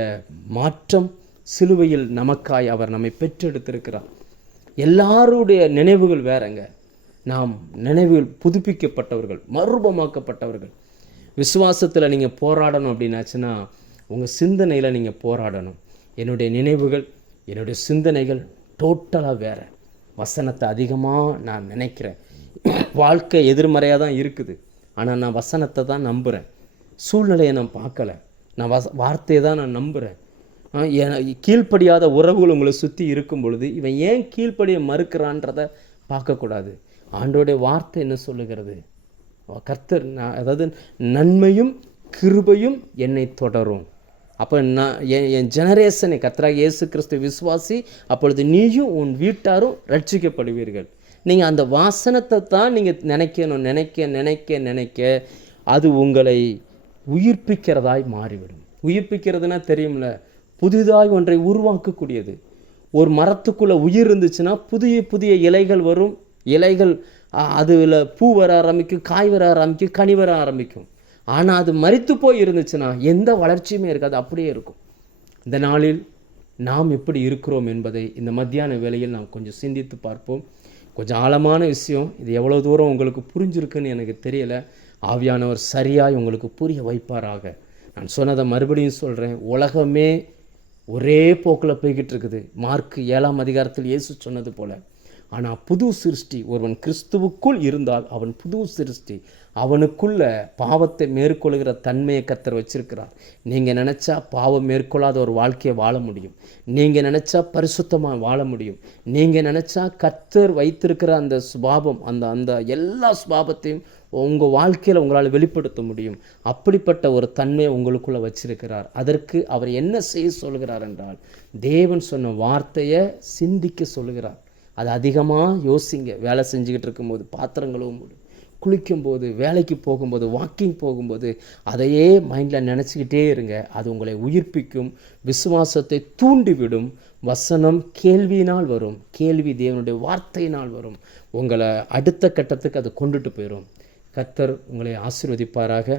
மாற்றம் சிலுவையில் நமக்காய் அவர் நம்மை பெற்றெடுத்திருக்கிறார். எல்லாருடைய நினைவுகள் வேறங்க. நாம் நினைவுகள் புதுப்பிக்கப்பட்டவர்கள், மறுரூபமாக்கப்பட்டவர்கள். விசுவாசத்தில் நீங்கள் போராடணும் அப்படின்னாச்சுன்னா உங்கள் சிந்தனையில் நீங்கள் போராடணும். என்னுடைய நினைவுகள், என்னுடைய சிந்தனைகள் டோட்டலாக வேறு. வசனத்தை அதிகமாக நான் நினைக்கிறேன். வாழ்க்கை எதிர்மறையாக தான் இருக்குது, ஆனால் நான் வசனத்தை தான் நம்புகிறேன். சூழ்நிலையை நான் பார்க்கலை, நான் வார்த்தையை தான் நான் நம்புகிறேன். கீழ்ப்படியாத உறவுகள் உங்களை சுற்றி இருக்கும் பொழுது இவன் ஏன் கீழ்ப்படியை மறுக்கிறான்றதை பார்க்கக்கூடாது. ஆண்டோடைய வார்த்தை என்ன சொல்லுகிறது? கர்த்தர், அதாவது நன்மையும் கிருபையும் என்னை தொடரும். அப்போ நான் என் ஜெனரேஷனை கர்த்தராகிய இயேசு கிறிஸ்து விசுவாசி, அப்பொழுது நீயும் உன் வீட்டாரும் ரட்சிக்கப்படுவீர்கள். நீங்கள் அந்த வாசனத்தை தான் நீங்கள் நினைக்கணும். நினைக்க அது உங்களை உயிர்ப்பிக்கிறதாய் மாறிவிடும். உயிர்ப்பிக்கிறதுனா தெரியும்ல, புதிதாய் ஒன்றை உருவாக்கக்கூடியது. ஒரு மரத்துக்குள்ளே உயிர் இருந்துச்சுன்னா புதிய புதிய இலைகள் வரும். இலைகள் அதில் பூ வர ஆரம்பிக்கும், காய் வர ஆரம்பிக்கும், கனி வர ஆரம்பிக்கும். ஆனால் அது மரித்து போய் இருந்துச்சுன்னா எந்த வளர்ச்சியுமே இருக்காது, அப்படியே இருக்கும். இந்த நாளில் நாம் எப்படி இருக்கிறோம் என்பதை இந்த மத்தியான வேளையில் நாம் கொஞ்சம் சிந்தித்து பார்ப்போம். கொஞ்சம் ஆழமான விஷயம். இது எவ்வளோ தூரம் உங்களுக்கு புரிஞ்சிருக்குன்னு எனக்கு தெரியலை. ஆவியானவர் சரியாய் உங்களுக்கு புரிய வைப்பாராக. நான் சொன்னதை மறுபடியும் சொல்கிறேன். உலகமே ஒரே போக்கில் போய்கிட்டு இருக்குது. மார்க் 7ஆம் அதிகாரத்தில் இயேசு சொன்னது போல. ஆனால் புது சிருஷ்டி, ஒருவன் கிறிஸ்துவுக்குள் இருந்தால் அவன் புது சிருஷ்டி. அவனுக்குள்ள பாவத்தை மேற்கொள்கிற தன்மையை கர்த்தர் வச்சிருக்கிறார். நீங்கள் நினச்சா பாவம் மேற்கொள்ளாத ஒரு வாழ்க்கையை வாழ முடியும். நீங்கள் நினச்சா பரிசுத்தமாக வாழ முடியும். நீங்கள் நினச்சா கர்த்தர் வைத்திருக்கிற அந்த சுபாவம், அந்த எல்லா சுபாவத்தையும் உங்கள் வாழ்க்கையில் உங்களால் வெளிப்படுத்த முடியும். அப்படிப்பட்ட ஒரு தன்மையை உங்களுக்குள்ளே வச்சிருக்கிறார். அதற்கு அவர் என்ன செய்ய சொல்கிறார் என்றால், தேவன் சொன்ன வார்த்தையை சிந்திக்க சொல்கிறார். அது அதிகமாக யோசிங்க. வேலை செஞ்சுக்கிட்டு இருக்கும்போது, பாத்திரம் கழுவும்போது, குளிக்கும்போது, வேலைக்கு போகும்போது, வாக்கிங் போகும்போது அதையே மைண்டில் நினச்சிக்கிட்டே இருங்க. அது உங்களை உயிர்ப்பிக்கும், விசுவாசத்தை தூண்டிவிடும். வசனம் கேள்வியினால் வரும், கேள்வி தேவனுடைய வார்த்தையினால் வரும். உங்களை அடுத்த கட்டத்துக்கு அது கொண்டுட்டு போயிடும். கர்த்தர் உங்களை ஆசீர்வதிப்பாராக.